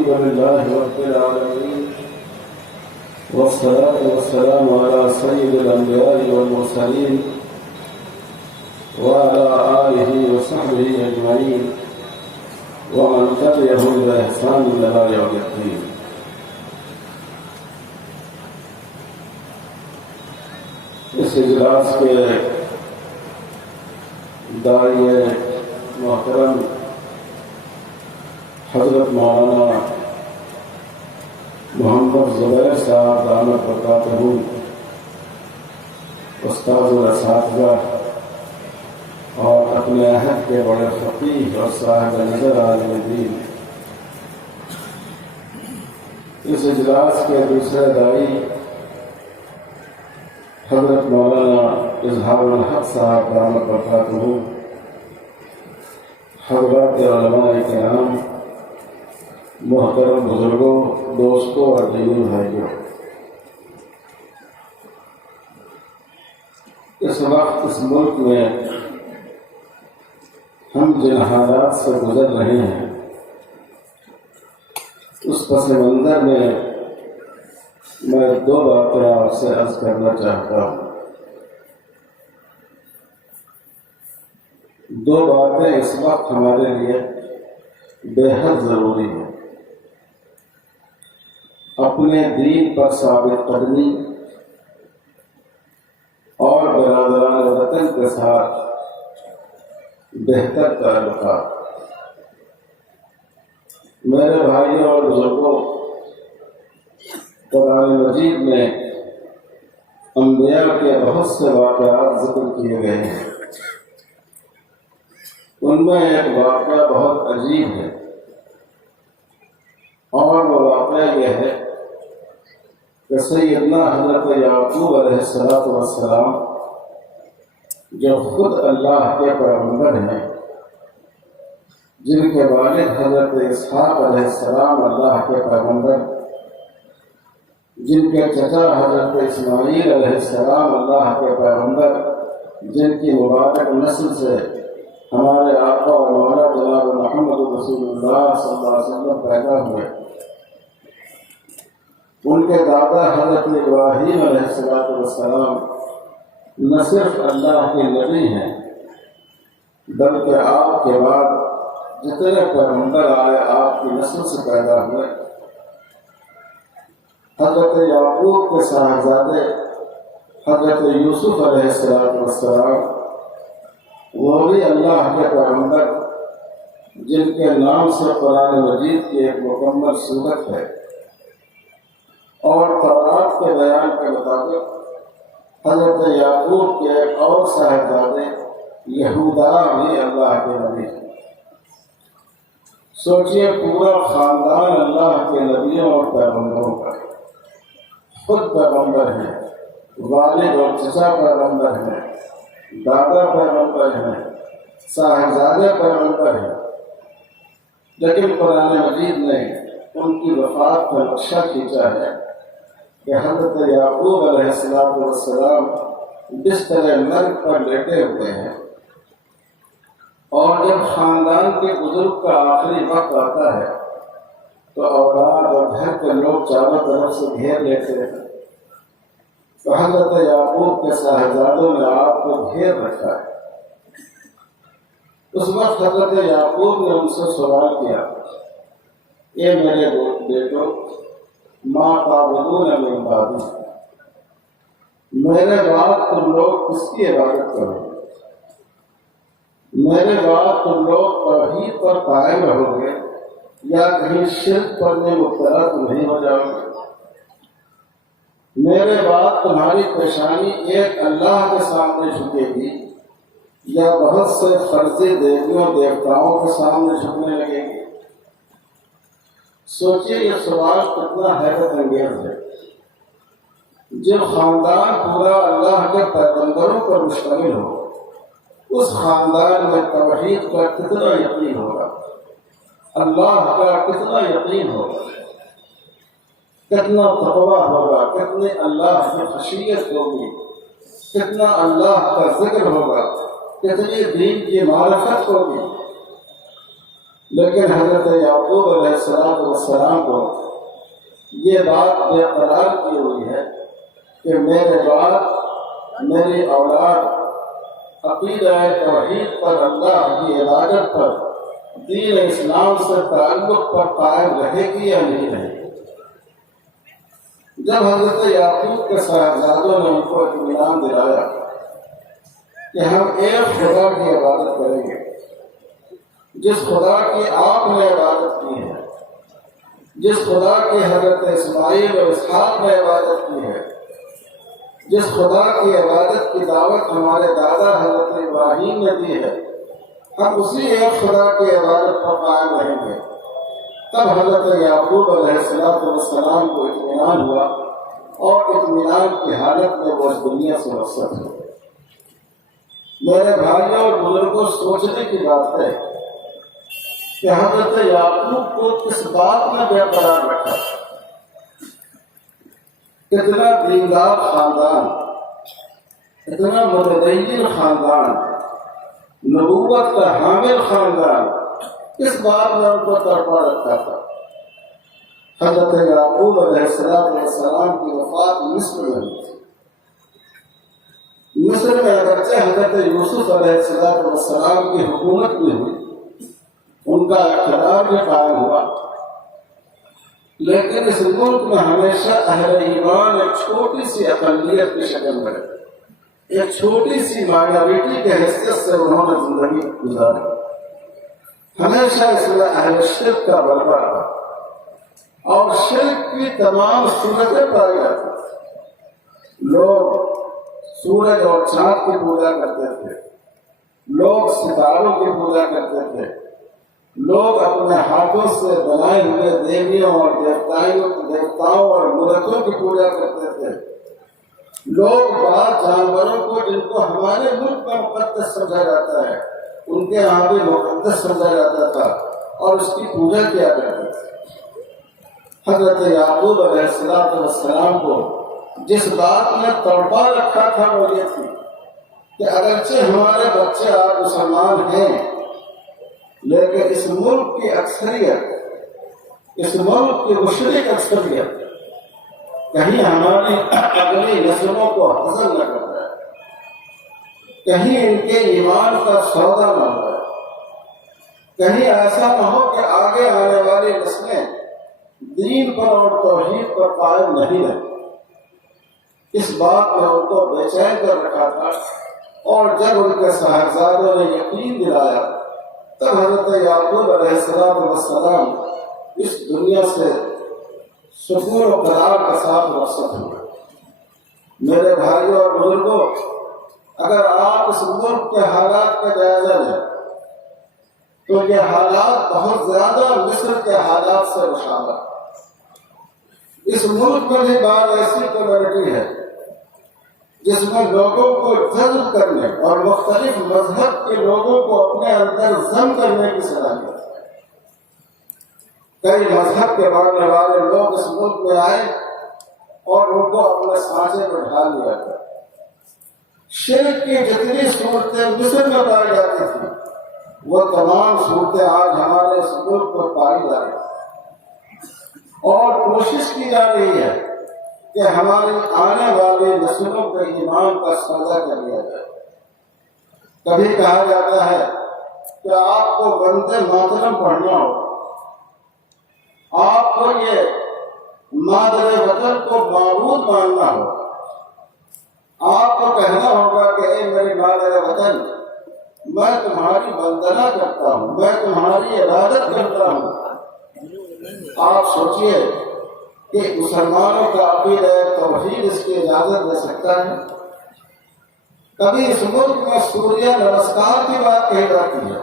الحمد لله رب العالمين والصلاة والسلام على سيد الأنبياء والمرسلين وعلى آله وصحبه أجمعين ومن تبعهم بإحسان إلى يوم الدين. اس اجلاس کے داعیے محترم حضرت مولانا محمد زبیر صاحب دامت برکاتہ، استاذ الاساتذہ اور اپنے عہد کے بڑے فقیہ اور صاحب نظر عالم دین، اس اجلاس کے دوسرے داعی حضرت مولانا اظہار الحق صاحب دامت برکاتہ، حضرات علماء کرام، محترم بزرگوں، دوستوں اور دینی بھائیوں، اس وقت اس ملک میں ہم جن حالات سے گزر رہے ہیں، اس پس منظر میں میں دو باتیں آپ سے عرض کرنا چاہتا ہوں. دو باتیں اس وقت ہمارے لیے بے حد ضروری ہیں. اپنے دین پر ثابت قدمی اور برادران وطن کے ساتھ بہتر تعلقات. میرے بھائیوں اور بزرگوں، قرآن مجید میں انبیاء کے بہت سے واقعات ذکر کیے گئے ہیں. ان میں ایک واقعہ بہت عجیب ہے، اور وہ واقعہ یہ ہے کہ سیدنا حضرت یعقوب علیہ السلام جو خود اللہ کے پیغمبر ہیں، جن کے والد حضرت اسحاق علیہ السلام اللہ کے پیغمبر، جن کے چچا حضرت اسماعیل علیہ السلام اللہ کے پیغمبر، جن کی مبارک نسل سے ہمارے آقا اور مولا جناب محمد رسول اللہ صلی اللہ علیہ وسلم پیدا ہوئے. ان کے دادا حضرت ابراہیم علیہ السلام نہ صرف اللہ کے نبی ہیں، بلکہ آپ کے بعد جتنے پیغمبر آئے آپ کی نسل سے پیدا ہوئے. حضرت یعقوب کے صاحبزادے حضرت یوسف علیہ السلام وہ بھی اللہ کے پیغمبر، جن کے نام سے قرآن مجید کی ایک مکمل صورت ہے. اور تورات کے بیان کے مطابق حضرت یعقوب کے ایک اور صاحبزادے یہودا بھی اللہ کے نبی ہیں. سوچئے، پورا خاندان اللہ کے نبیوں اور پیغمبروں کا. خود پیغمبر ہیں، والد اور چچا پیغمبر ہیں، دادا پیغمبر ہیں، صاحبزادے پیغمبر ہیں. لیکن قرآن مجید نے ان کی وفات کا نقشہ کھینچا ہے کہ حضرت یعقوب علیہ السلام بستر مرگ پر لیٹے ہوئے ہیں، اور جب خاندان کے بزرگ کا آخری وقت آتا ہے تو اولاد اور گھر کے لوگ چاروں طرف سے گھیر لیتے ہیں. تو حضرت یعقوب کے صاحبزادوں نے آپ کو گھیر رکھا ہے. اس وقت حضرت یعقوب نے ان سے سوال کیا، اے میرے بیٹو، ما تعبدون من بعدی، میرے بعد تم لوگ کس کی عبادت کرو گے؟ میرے بعد تم لوگ توحید پر قائم رہو گے یا کہیں شرک پر میں مبتلا تو نہیں ہو جاؤ گے؟ میرے بعد تمہاری پیشانی ایک اللہ کے سامنے جھکے گی یا بہت سے فرضی دیویوں دیوتاؤں کے سامنے جھکنے لگے گی؟ سوچئے یہ سوال کتنا حیرت انگیز ہے. جب خاندان پورا اللہ کے پیغمبروں پر مشتمل ہو، اس خاندان میں توحید کا کتنا یقین ہوگا، اللہ کا کتنا یقین ہوگا، کتنا تقویٰ ہوگا، کتنی اللہ کی خشیت ہوگی، کتنا اللہ کا ذکر ہوگا، کتنی دین کی معرفت ہوگی. لیکن حضرت یعقوب علیہ السلام کو یہ بات برقرار کی ہوئی ہے کہ میرے بعد میری اولاد عقیدہ توحید پر، اللہ کی عبادت پر، دین اسلام سے تعلق پر قائم رہے گی یا نہیں رہے گی۔ جب حضرت یعقوب کے صاحبزادوں نے ان کو اطمینان دلایا کہ ہم ایک خدا کی عبادت کریں گے، جس خدا کی آپ نے عبادت کی ہے، جس خدا کی حضرت اسماعیل اور اسحاق نے عبادت کی ہے، جس خدا کی عبادت کی دعوت ہمارے دادا حضرت ابراہیم نے دی ہے، ہم اسی ایک خدا کی عبادت پر قائم رہیں گے۔ تب حضرت یعقوب علیہ السلام کو اطمینان ہوا اور اطمینان کی حالت میں وہ اس دنیا سے رخصت ہوئے۔ میرے بھائیوں اور بزرگوں، سوچنے کی بات ہے کہ حضرت یعقوب کو کس بات میں برقرار رکھا۔ اتنا دیندار خاندان، اتنا متدین خاندان، نبوت کا حامل خاندان، اس بات میں ان کو تڑپا رکھا تھا۔ حضرت یعقوب علیہ السلام کی وفات مصر میں ہوئی تھی۔ مصر میں اگرچہ حضرت یوسف علیہ السلام کی حکومت بھی ہوئی، ان کا اقتدار بھی قائم ہوا، لیکن اس ملک میں ہمیشہ اہل ایمان ایک چھوٹی سی اقلیت کی شکل میں رہے، ایک چھوٹی سی مائنورٹی کے حیثیت سے انہوں نے زندگی گزاری۔ ہمیشہ اس میں اہل شرک کا غلبہ رہا اور شرک کی تمام صورتیں پائی جاتی تھیں۔ لوگ سورج اور چاند کی پوجا کرتے تھے، لوگ ستاروں کی پوجا کرتے تھے، لوگ اپنے ہاتھوں سے بنائے ہوئے دیویوں اور دیوتاؤں اور مورتوں کی پوجا کرتے تھے، لوگ بعض جانوروں کو جن کو ہمارے ملک میں مقدس سمجھا جاتا ہے ان کے یہاں بھی مقدس سمجھا جاتا تھا اور اس کی پوجا کیا کرتے تھے۔ حضرت یعقوب علیہ السلام کو جس بات نے تڑپا رکھا تھا وہ یہ تھی کہ اگرچہ ہمارے بچے آج مسلمان ہیں، لیکن اس ملک کی اکثریت، اس ملک کی مشرک اکثریت کہیں ہماری اگلی نسلوں کو ہضم نہ کر جائے، کہیں ان کے ایمان کا سودا نہ ہو جائے، کہیں ایسا نہ ہو کہ آگے آنے والی نسلیں دین پر اور توحید پر قائم نہیں رہیں۔ اس بات نے ان کو بے چین کر رکھا تھا، اور جب ان کے صاحبزادوں نے یقین دلایا تب حضرت یعقوب علیہ السلام اس دنیا سے سکون و قرار کے ساتھ رخصت ہوئے۔ میرے بھائیوں اور بزرگوں، اگر آپ اس ملک کے حالات کا جائزہ لیں تو یہ حالات بہت زیادہ مصر کے حالات سے مشابہ۔ اس ملک میں بھی بعض ایسی کمیونٹی ہے جس میں لوگوں کو جذب کرنے اور مختلف مذہب کے لوگوں کو اپنے اندر ضم کرنے کی صلاحیت ہے۔ کئی مذہب کے ماننے والے لوگ اس ملک میں آئے اور ان کو اپنے سانچے میں ڈھال لیا گیا۔ شرک کی جتنی صورتیں مصر میں پائی جاتی تھیں وہ تمام صورتیں آج ہمارے اس ملک میں پائی جا رہی ہیں، اور کوشش کی جا رہی ہے کہ ہماری آنے والی نسلوں کے ایمان کا سودا کر لیا جائے۔ کبھی کہا جاتا ہے کہ آپ کو وندے ماترم پڑھنا ہوگا، آپ کو یہ مادر وطن کو معبود ماننا ہوگا، آپ کو کہنا ہوگا کہ اے میری مادر وطن، میں تمہاری وندنا کرتا ہوں، میں تمہاری عبادت کرتا ہوں۔ آپ سوچئے کہ مسلمانوں کا عقیدہ توحید اس کی اجازت دے سکتا ہے؟ کبھی اس ملک میں سوریہ نمسکار کی بات کہی جاتی ہے،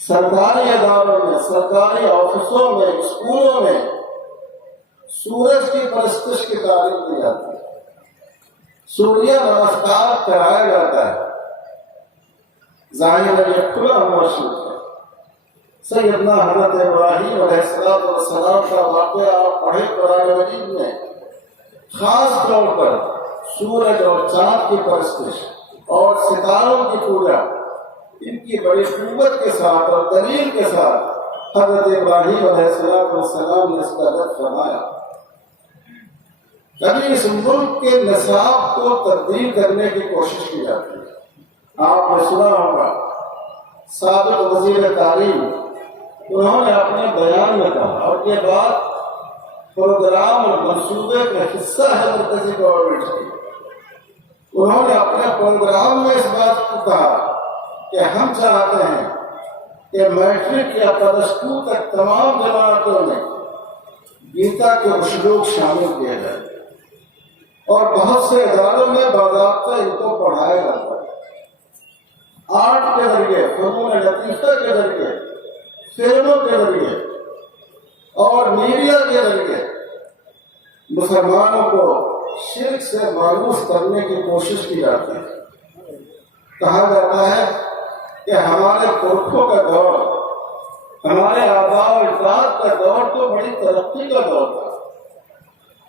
سرکاری اداروں میں، سرکاری آفسوں میں، اسکولوں میں سورج کی پرستش کی تعلیم دی جاتی ہے، سوریہ نمسکار کرایا جاتا ہے۔ ظاہر یہ کھلا ہوا شرک ہے۔ سیدنا حضرت ابراہیم علیہ السلام کا واقعہ آپ پڑھے قرآن مجید میں، خاص طور پر سورج اور چاند کی پرستش اور ستاروں کی پوجا، ان کی بڑی قوت کے ساتھ اور دلیل کے ساتھ حضرت ابراہیم علیہ السلام نے اس کا رد فرمایا. کبھی اس ملک کے نصاب کو تبدیل کرنے کی کوشش کی جاتی ہے. آپ نے سنا ہوگا سابق وزیر تعلیم انہوں نے اپنے بیان میں کہا، اور یہ بات پروگرام اور منصوبے کا حصہ ہے مرکزی گورنمنٹ کی. انہوں نے اپنے پروگرام میں اس بات کو کہا کہ ہم چاہتے ہیں کہ میٹرک یا پلس 2 تک تمام جماعتوں میں گیتا کے اسلوب شامل کیے جائیں، اور بہت سے اداروں میں باضابطہ ان کو پڑھایا جاتا ہے. آرٹ کے ذریعے، فنون لطیفہ کے ذریعے، فلموں کے ذریعے اور میڈیا کے ذریعے مسلمانوں کو شرک سے معروف کرنے کی کوشش کی جاتی ہے. کہا جاتا ہے کہ ہمارے پرکھوں کا دور، ہمارے آباء و اجداد کا دور تو بڑی ترقی کا دور تھا.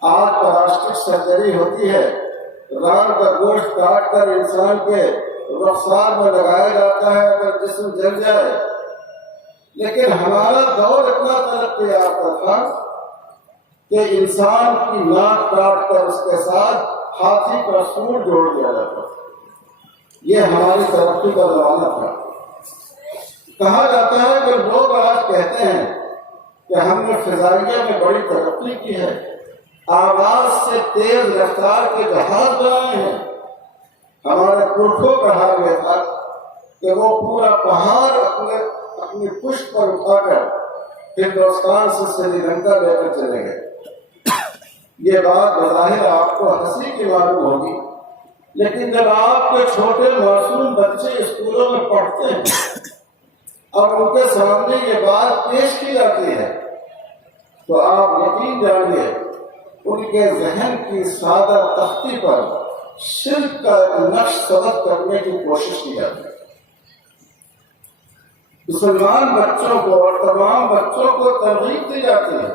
آج پلاسٹک سرجری ہوتی ہے، ران کا گوشت کاٹ کر انسان کے رخسار میں لگایا جاتا ہے اگر جسم جل جائے. لیکن ہمارا دور اتنا ترقی یافتہ تھا کہ انسان کی ناک کاٹ کر اس کے ساتھ ہاتھی کا سور جوڑ دیا جاتا تھا. یہ ہماری ترقی کا زمانہ تھا. کہا جاتا ہے کہ لوگ آج کہتے ہیں کہ ہم نے فضائیہ میں بڑی ترقی کی ہے، آواز سے تیز رفتار کے جہاز بنائے ہیں. ہمارے پرکھوں کا حال یہ تھا کہ وہ پورا پہاڑ اپنی پشت پر اٹھا کر ہندوستان سے سری لنکا لے کر چلے گئے. یہ بات بظاہر آپ کو ہنسی کی معلوم ہوگی، لیکن جب آپ کے چھوٹے معصوم بچے اسکولوں میں پڑھتے ہیں اور ان کے سامنے یہ بات پیش کی جاتی ہے تو آپ یقین جانیے ان کے ذہن کی سادہ تختی پر شرک کا ایک نقش سبق کرنے کی کوشش کی جاتی ہے. مسلمان بچوں کو اور تمام بچوں کو ترغیب دی جاتی ہے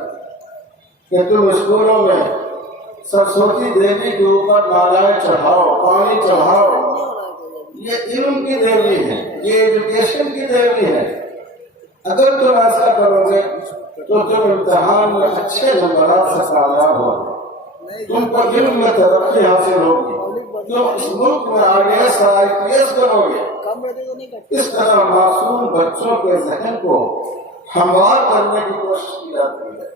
کہ تم اسکولوں میں سرسوتی دیوی کے اوپر مالائیں چڑھاؤ، پانی چڑھاؤ. یہ علم کی دیوی ہے، یہ ایجوکیشن کی دیوی ہے. اگر تم ایسا کرو گے تو تم امتحان میں اچھے نمبرات سے کامیاب ہوگے، تم کو علم میں ترقی حاصل ہوگی، تم اس ملک میں IAS اور IPS بنو گے. اس طرح معصوم بچوں کے ذہن کو ہموار کرنے کی کوشش کی جاتی ہے.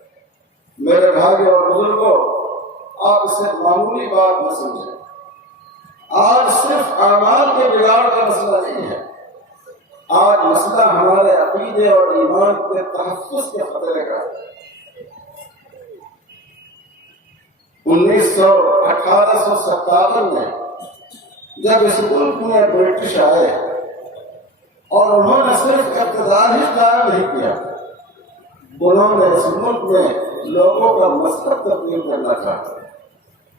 میرے بھائی اور بزرگوں، آپ اسے معمولی بات نہ سمجھیں. آج صرف اعمال کے بگاڑ کا مسئلہ نہیں ہے، آج مسئلہ ہمارے عقیدے اور ایمان کے تحفظ کے خطرے کا ہے. 1857 میں جب اس ملک میں برٹش آئے اور انہوں نے صرف اقتدار ہی قائم نہیں کیا، انہوں نے اس ملک میں لوگوں کا مذہب تبدیل کرنا چاہا.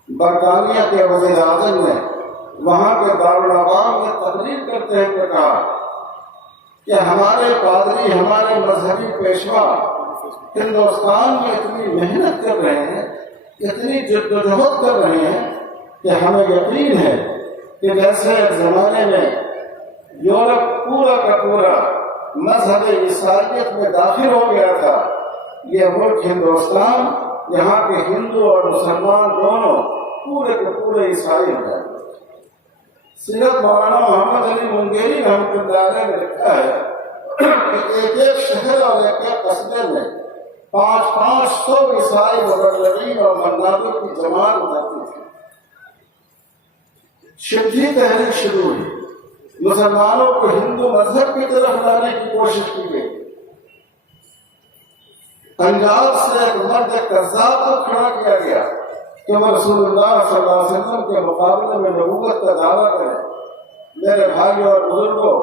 برطانیہ کے وزیر اعظم نے وہاں کے دارالعوام میں تقریر کرتے ہوئے کہا کہ ہمارے پادری، ہمارے مذہبی پیشوا ہندوستان میں اتنی محنت کر رہے ہیں، اتنی جدوجہد کر رہے ہیں کہ ہمیں یقین ہے کہ جیسے زمانے میں یورپ پورا کا پورا مذہب عیسائیت میں داخل ہو گیا تھا، یہ ملک ہندوستان، یہاں کے ہندو اور مسلمان دونوں پورے کے پورے عیسائی ہو جائیں. سیرت مولانا محمد علی منگیری رحمۃ اللہ علیہ نے لکھا ہے کہ ایک ایک شہر اور ایک ایک قصبے میں 500 عیسائی مبلغین اور منابر کی جماعت اترتی تھی. شبلی تحریک شروع ہوئی، مسلمانوں کو ہندو مذہب کی طرف لانے کی کوشش کی گئی. پنجاب سے ایک مرد قذاب کو کھڑا کیا گیا کہ وہ رسول اللہ صلی اللہ علیہ وسلم کے مقابلے میں نبوت کا دعویٰ کرے. میرے بھائی اور بزرگوں،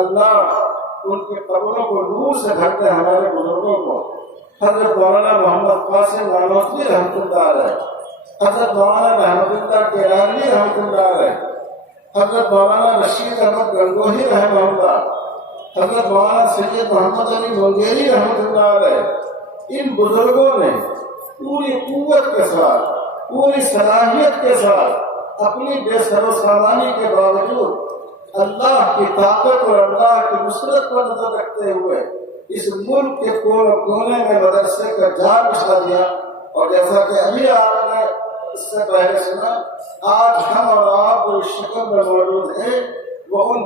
اللہ ان کے قبروں کو نور سے بھر دے. ہمارے بزرگوں کو حضرت مولانا محمد قاسم نانوتوی رحمۃ اللہ علیہ، حضرت مولانا رحمت اللہ کیرانی رحمۃ اللہ علیہ، حضرت مولانا رشید احمد گنگوہی رحمہ اللہ، حضرت مولانا سید محمد علی منگیری رحمۃ اللہ علیہ، ان بزرگوں نے پوری قوت کے ساتھ، پوری صلاحیت کے ساتھ، اپنی بے سر و سامانی کے باوجود اللہ کی طاقت اور اللہ کی نصرت پر نظر رکھتے ہوئے اس ملک کے کونے کونے میں مدرسے کا جال بچھا دیا، اور جیسا کہ ابھی آپ نے اس سے پہلے سنا، آج ہم اور آپ جو اس شکل میں موجود ہیں وہ ان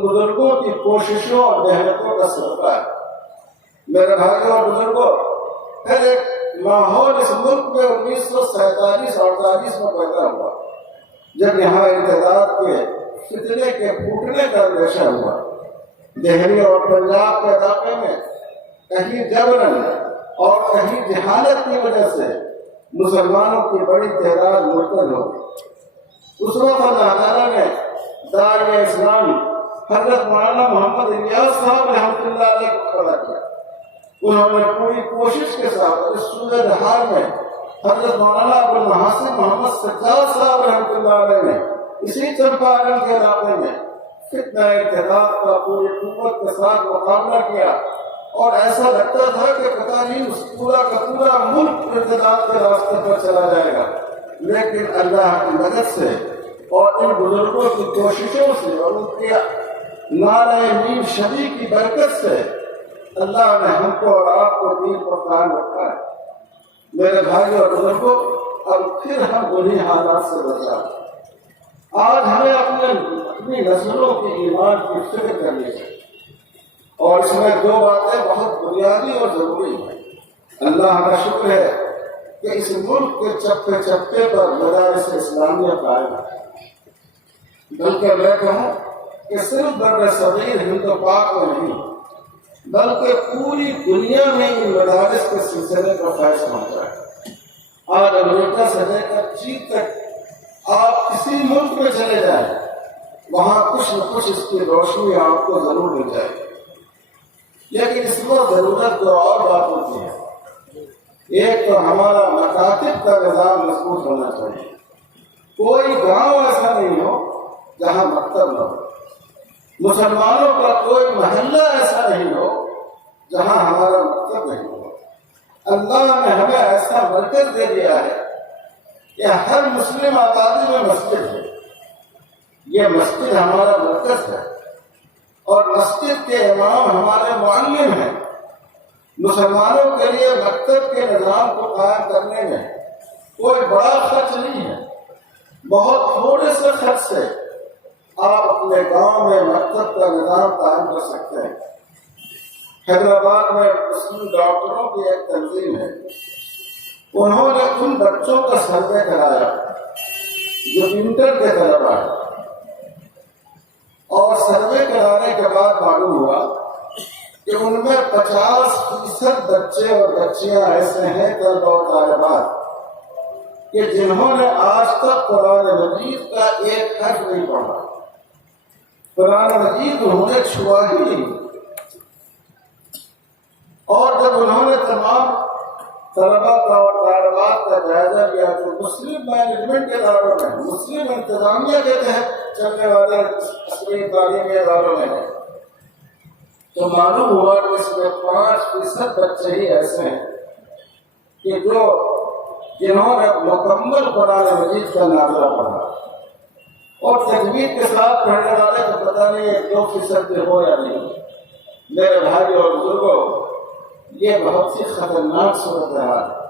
بزرگوں کی کوششوں اور محنتوں کا صدقہ ہے۔ میرے بھائیوں اور بزرگوں، پھر ایک ماحول اس ملک میں 1947-48 میں پیدا ہوا جب یہاں ارتداد کے فتنے کے پھوٹنے کا اندیشہ ہوا۔ دہلی اور پنجاب کے علاقے میں کہیں جبرن اور کہیں جہالت کی وجہ سے مسلمانوں کی بڑی تعداد مرتد ہو گئی۔ اس وقت اللہ تعالیٰ نے داعی اسلام حضرت مولانا محمد الیاس صاحب رحمۃ اللہ علیہ کو کھڑا کیا۔ انہوں نے پوری کوشش کے ساتھ اس صورتحال میں حضرت مولانا ابوالمحاسن محمد سجاد صاحب رحمۃ اللہ علیہ نے اسی چمپارن کے علاقے میں فتنہ ارتداد کا پوری قوت کے ساتھ مقابلہ کیا، اور ایسا لگتا تھا کہ پتہ نہیں اس پورا کا پورا ملک ارتداد کے راستے پر چلا جائے گا، لیکن اللہ کی مدد سے اور ان بزرگوں کی کوششوں سے اور ان کے نعرہ نیم شبی کی برکت سے اللہ نے ہم کو اور آپ کو دین پر قائم رکھا ہے۔ میرے بھائی اور بزرگوں، اب پھر ہم انہی حالات سے بچا۔ آج ہمیں اپنی نسلوں کے ایمان کی فکر کرنی ہے، اور اس میں دو باتیں بہت بنیادی اور ضروری ہیں۔ اللہ کا شکر ہے کہ اس ملک کے چپے چپے پر مدارس اسلامیہ قائم ہے، بلکہ میں کہوں کہ صرف بر صغیر ہند و پاک میں نہیں بلکہ پوری دنیا میں ان مدارس کے سلسلے کا فیض پہنچا ہے۔ آج امریکہ سے لے کر چین تک آپ کسی ملک میں چلے جائیں، وہاں کچھ نہ کچھ اس کی روشنی آپ کو ضرور مل جائے گی، لیکن اس کو ضرورت تو اور بات ہوتی ہے۔ ایک تو ہمارا مکاتب کا نظام مضبوط ہونا چاہیے۔ کوئی گاؤں ایسا نہیں ہو جہاں مکتب نہ ہو، مسلمانوں کا کوئی محلہ ایسا نہیں ہو جہاں ہمارا مکتب نہیں ہو۔ اللہ نے ہمیں ایسا مرکز دے دیا ہے کہ ہر مسلم آبادی میں مسجد ہے۔ یہ مسجد ہمارا مرکز ہے، اور مسجد کے امام ہمارے معلم ہیں۔ مسلمانوں کے لیے مکتب کے نظام کو قائم کرنے میں کوئی بڑا خرچ نہیں ہے، بہت تھوڑے سے خرچ سے آپ اپنے گاؤں میں مکتب کا نظام قائم کر سکتے ہیں۔ حیدرآباد میں مسلم ڈاکٹروں کی ایک تنظیم ہے، انہوں نے ان بچوں کا سروے کرایا جو انٹر کے طلبا ہیں، اور سروے کرانے کے بعد معلوم ہوا کہ ان میں 50% بچے اور بچیاں ایسے ہیں طلبا اور طالبات کہ جنہوں نے آج تک قرآن مجید کا ایک حرف نہیں پڑھا، قرآن مجید انہوں نے چھوا ہی نہیں۔ اور جب انہوں نے تمام طلبا کا اور طالبات کا جائزہ لیا تو مسلم مینجمنٹ کے اداروں میں، مسلم انتظامیہ کے تحت چلنے والے عصری تعلیمی اداروں میں ہے، تو معلوم ہوا کہ اس میں 5% بچے ہی ایسے ہیں کہ جنہوں نے مکمل قرآن مجید کا نازلہ پڑھا، اور تجوید کے ساتھ پڑھنے والے کو پتہ نہیں ہے 2% ہو یا نہیں۔ میرے بھائی اور بزرگوں، یہ بہت سی خطرناک صورتحال ہے۔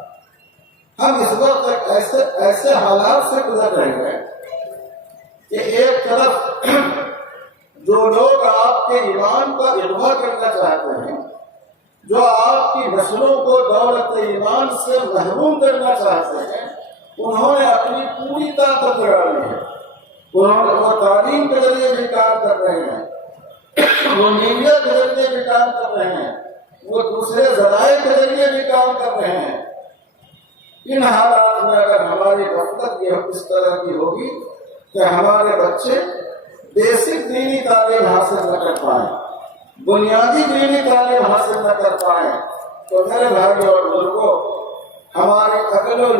ہم اس وقت تک ایسے حالات سے گزر رہے ہیں کہ ایک طرف جو لوگ آپ کے ایمان کا اغوا کرنا چاہتے ہیں، جو آپ کی نسلوں کو دولت ایمان سے محروم کرنا چاہتے ہیں، انہوں نے اپنی پوری طاقت لگانی ہے۔ وہ تعلیم کے ذریعے بھی کام کر رہے ہیں، وہ میڈیا کے ذریعے بھی کام کر رہے ہیں، وہ دوسرے ذرائع کے ذریعے بھی کام کر رہے ہیں۔ ان حالات میں اگر ہماری غفلت اس طرح کی ہوگی کہ ہمارے بچے بیسک دینی تعلیم حاصل نہ کر پائیں، بنیادی دینی تعلیم حاصل نہ کر پائیں، تو میرے بھائی اور بزرگوں، ہماری اگلی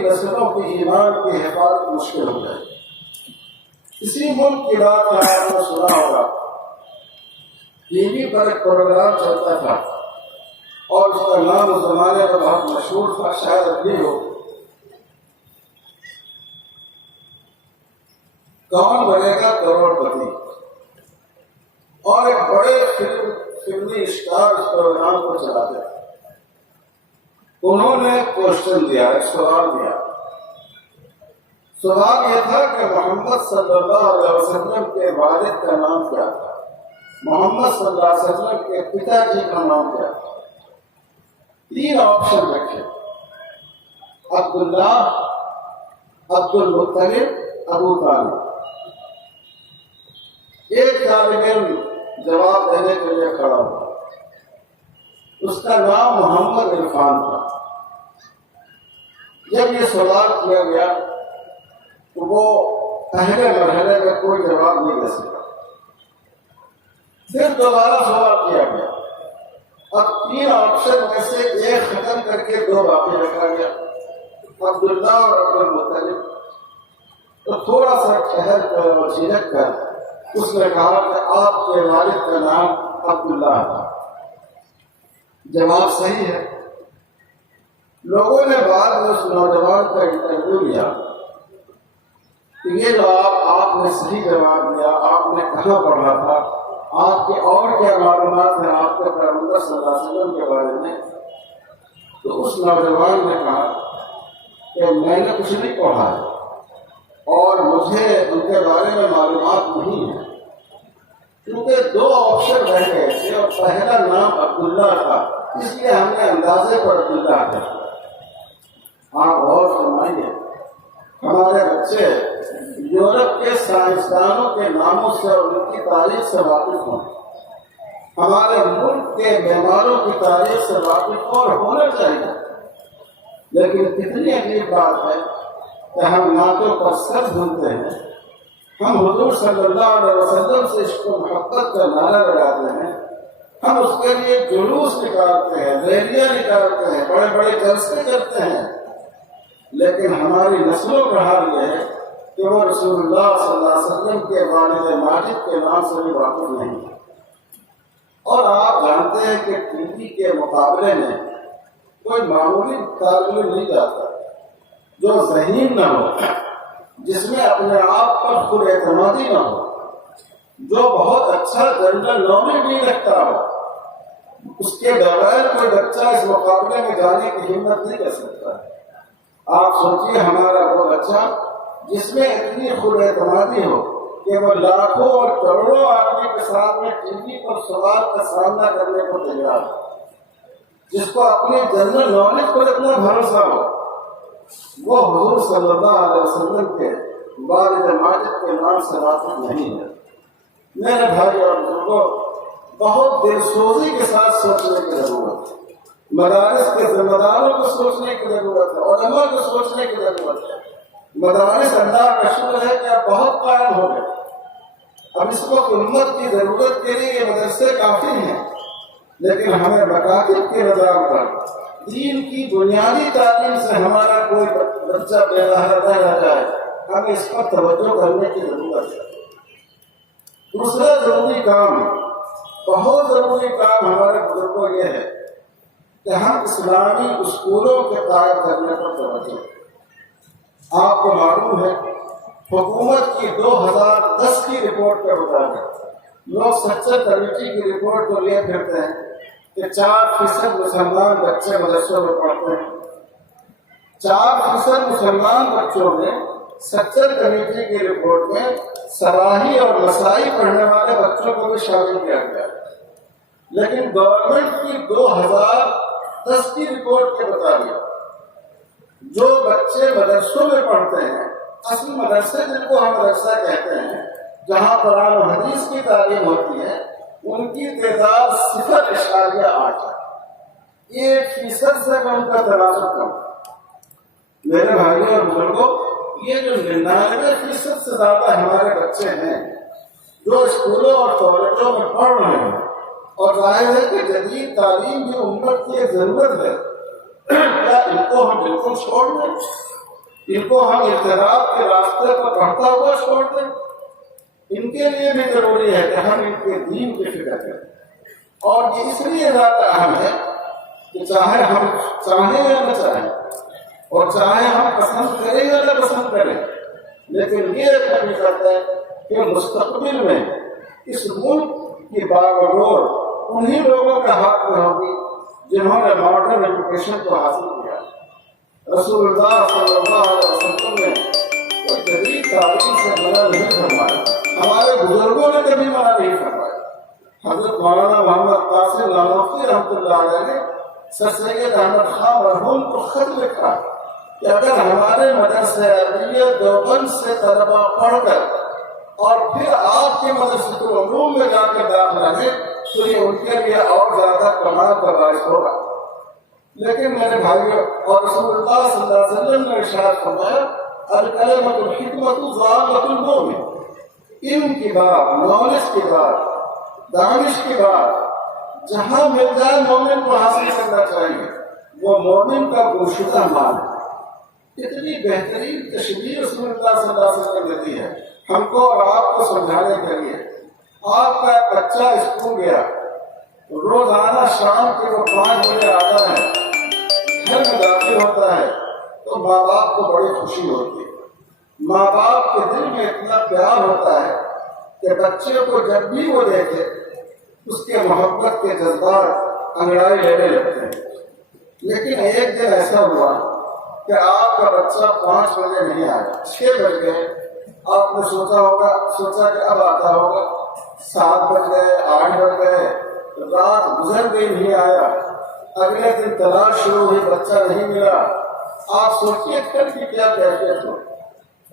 نسلوں کی ایمان کی حفاظت مشکل ہو جائے گی۔ اسی ملک کی بات آپ نے سنا ہوگا، ٹی وی پر ایک پروگرام چلتا تھا اور اس کا نام اس زمانے میں بہت مشہور تھا، شاید ابھی ہو، کون بنے گا کروڑ پتی۔ اور ایک بڑے فلمی اسٹار اس پروگرام کو چلاتے تھے۔ انہوں نے کوشچن دیا، ایک سوال دیا۔ سوال یہ تھا کہ محمد صلی اللہ علیہ وسلم کے والد کا نام کیا تھا، محمد صلی اللہ علیہ وسلم کے پتا جی کا نام کیا تھا۔ 3 آپشن رکھے، عبداللہ، عبد المطلب، ابو طالب۔ ایک طالب علم جواب دینے کے لیے کھڑا ہوا، اس کا نام محمد عرفان تھا۔ جب یہ سوال کیا گیا تو وہ پہلے مرحلے میں کوئی جواب نہیں دے سکا۔ پھر دوبارہ سوال کیا گیا، اب 3 آپشن میں سے ایک ختم کر کے 2 باقی رکھا گیا، عبداللہ اور عبد المطلب۔ تو تھوڑا سا ٹھہر کر اور جھجک کر اس نے کہا کہ آپ کے والد کا نام عبداللہ تھا۔ جواب صحیح ہے۔ لوگوں نے بعد میں اس نوجوان کا انٹرویو لیا کہ یہ جواب آپ نے صحیح جواب دیا، آپ نے کہاں پڑھا تھا، آپ کے اور کیا معلومات ہیں آپ کے پیغمبر صلی اللہ علیہ وسلم کے بارے میں؟ تو اس نوجوان نے کہا کہ میں نے کچھ نہیں پڑھا ہے اور مجھے ان کے بارے میں معلومات نہیں ہے، کیونکہ 2 آپشن رہ گئے تھے اور پہلا نام عبداللہ تھا، اس لیے ہم نے اندازے پر عبداللہ کہا۔ آپ غور فرمائیے، ہمارے بچے یورپ کے سائنسدانوں کے ناموں سے اور ان کی تاریخ سے واقف ہوں، ہمارے ملک کے بیماروں کی تاریخ سے واقف اور ہونا چاہیے۔ لیکن کتنی عجیب بات ہے کہ ہم نعتوں پر سر دھنتے ہیں، ہم حضور صلی اللہ علیہ وسلم سے عشق و محبت کا نعرہ لگاتے ہیں، ہم اس کے لیے جلوس نکالتے ہیں، ریلیاں نکالتے ہیں، بڑے بڑے جلسے کرتے ہیں، لیکن ہماری نسلوں کا حال یہ ہے کہ وہ رسول اللہ صلی اللہ علیہ وسلم کے والد ماجد کے نام سے بھی واقف نہیں ہے۔ اور آپ جانتے ہیں کہ ٹی وی کے مقابلے میں کوئی معمولی طالب علم نہیں جاتا جو ذہین نہ ہو، جس میں اپنے آپ پر خود اعتمادی نہ ہو، جو بہت اچھا جنرل نالج نہیں رکھتا ہو، اس کے بغیر کوئی بچہ اس مقابلے میں جانے کی ہمت نہیں کر سکتا ہے۔ آپ سوچیے ہمارا وہ بچہ جس میں اتنی خود اعتمادی ہو کہ وہ لاکھوں اور کروڑوں آدمی کے سامنے ٹی وی پر سوال کا سامنا کرنے کو تیار ہو، جس کو اپنی جنرل نالج پر اتنا بھروسہ ہو، وہ حضور صلی اللہ علیہ وسلم کے والد ماجد کے نام سے واقف نہیں ہے۔ میرے بھائی اور بزرگوں، بہت دل سوزی کے ساتھ سوچنے کی ضرورت ہے، مدارس کے ذمہ داروں کو سوچنے کی ضرورت ہے، علماء کو سوچنے کی ضرورت ہے۔ مدارس اللہ کا شکر ہے کہ اب بہت قائم ہو گئے، اب اس وقت امت کی ضرورت کے لیے یہ مدرسے کافی ہیں، لیکن ہمیں مکاتب کے نظام پر دین کی بنیادی تعلیم سے ہمارا کوئی بچہ بے راہ نہ جائے، ہمیں اس پر توجہ کرنے کی ضرورت ہے۔ دوسرا ضروری کام، بہت ضروری کام ہمارے بزرگوں یہ ہے کہ ہم اسلامی اسکولوں کے قائم کرنے پر توجہ۔ آپ کو معلوم ہے حکومت کی 2010 کی رپورٹ کے مطابق لوگ سچر کمیٹی کی رپورٹ کو لیے پھرتے ہیں کہ 4% مسلمان بچے مدرسوں میں پڑھتے ہیں۔ 4% مسلمان بچوں میں سچر کمیٹی کی رپورٹ میں سراہی اور مسائی پڑھنے والے بچوں کو بھی شامل کیا گیا، لیکن گورنمنٹ کی 2010 کی رپورٹ کے مطابق جو بچے مدرسوں میں پڑھتے ہیں، اصل مدرسے جن کو ہم مدرسہ کہتے ہیں، جہاں قرآن و حدیث کی تعلیم ہوتی ہے، ان کی تعداد 0.8 ہے، 1% سے ان کا تناسب کم۔ میرے بھائیوں اور بزرگوں، یہ جو 99% سے زیادہ ہمارے بچے ہیں جو اسکولوں اور کالجوں میں پڑھ رہے ہیں، اور ظاہر ہے کہ جدید تعلیم کی امت کی ایک ضرورت ہے، کیا ان کو ہم بالکل چھوڑ دیں؟ ان کو ہم ارتداد کے راستے پر بڑھتا ہوا چھوڑ دیں؟ ان کے لیے بھی ضروری ہے کہ ہم ان کے دین کی فکر کریں، اور یہ اس لیے زیادہ اہم ہے کہ چاہے ہم چاہیں یا نہ چاہیں، اور چاہے ہم پسند کریں یا نہ پسند کریں، لیکن یہ حقیقت ہے کہ مستقبل میں اس ملک کی باغ و ڈور انہی لوگوں کے ہاتھ میں ہوگی جنہوں نے ماڈرن ایجوکیشن کو حاصل کیا۔ رسول اللہ صلی اللہ علیہ وسلم نے کوئی جدید تعلیم سے منع نہیں فرمایا، ہمارے بزرگوں نے کبھی منع نہیں فرمایا۔ حضرت مولانا محمد قاسم نانوتوی رحمۃ اللہ علیہ نے سر سید احمد خان مرحوم کو خط لکھا کہ اگر ہمارے مدرسہ عربیہ دیوبند سے طلبا پڑھ کر اور پھر آپ کے مدرسۃ العلوم میں جا کر داخلہ لیں تو یہ ان کے لیے اور زیادہ کمال کا باعث ہوگا۔ لیکن میرے بھائیوں، اور رسول اللہ صلی اللہ علیہ وسلم نے ارشاد فرمایا الکلمۃ الحکمۃ ضامۃ المؤمن، علم کی بات، نالج کی بات، دانش کی بات جہاں مل جائے مومن کو حاصل کرنا چاہیے، وہ مومن کا گمشدہ مال ہے۔ اتنی بہترین تشبیہ رسول اللہ صلی اللہ علیہ وسلم نے دی ہے ہم کو اور آپ کو سمجھانے کے لیے۔ آپ کا ایک بچہ اسکول گیا، روزانہ شام کے وہ 5 بجے آتا ہے، گھر میں داخل ہوتا ہے تو ماں باپ کو بڑی خوشی ہوتی ہے۔ ماں باپ کے دل میں اتنا پیار ہوتا ہے کہ بچے کو جب بھی وہ دیکھے اس کے محبت کے جذبات انگڑائی لینے لگتے ہیں۔ لیکن ایک دن ایسا ہوا کہ آپ کا بچہ 5 بجے نہیں آیا، 6 بج گئے۔ آپ نے سوچا کہ اب آتا ہوگا، 7 بج گئے، 8 بج گئے، رات گزر گئی، نہیں آیا۔ اگلے دن تلاش شروع ہوئی، بچہ نہیں ملا۔ آپ سوچیے کل کی کیا کیفیت ہو،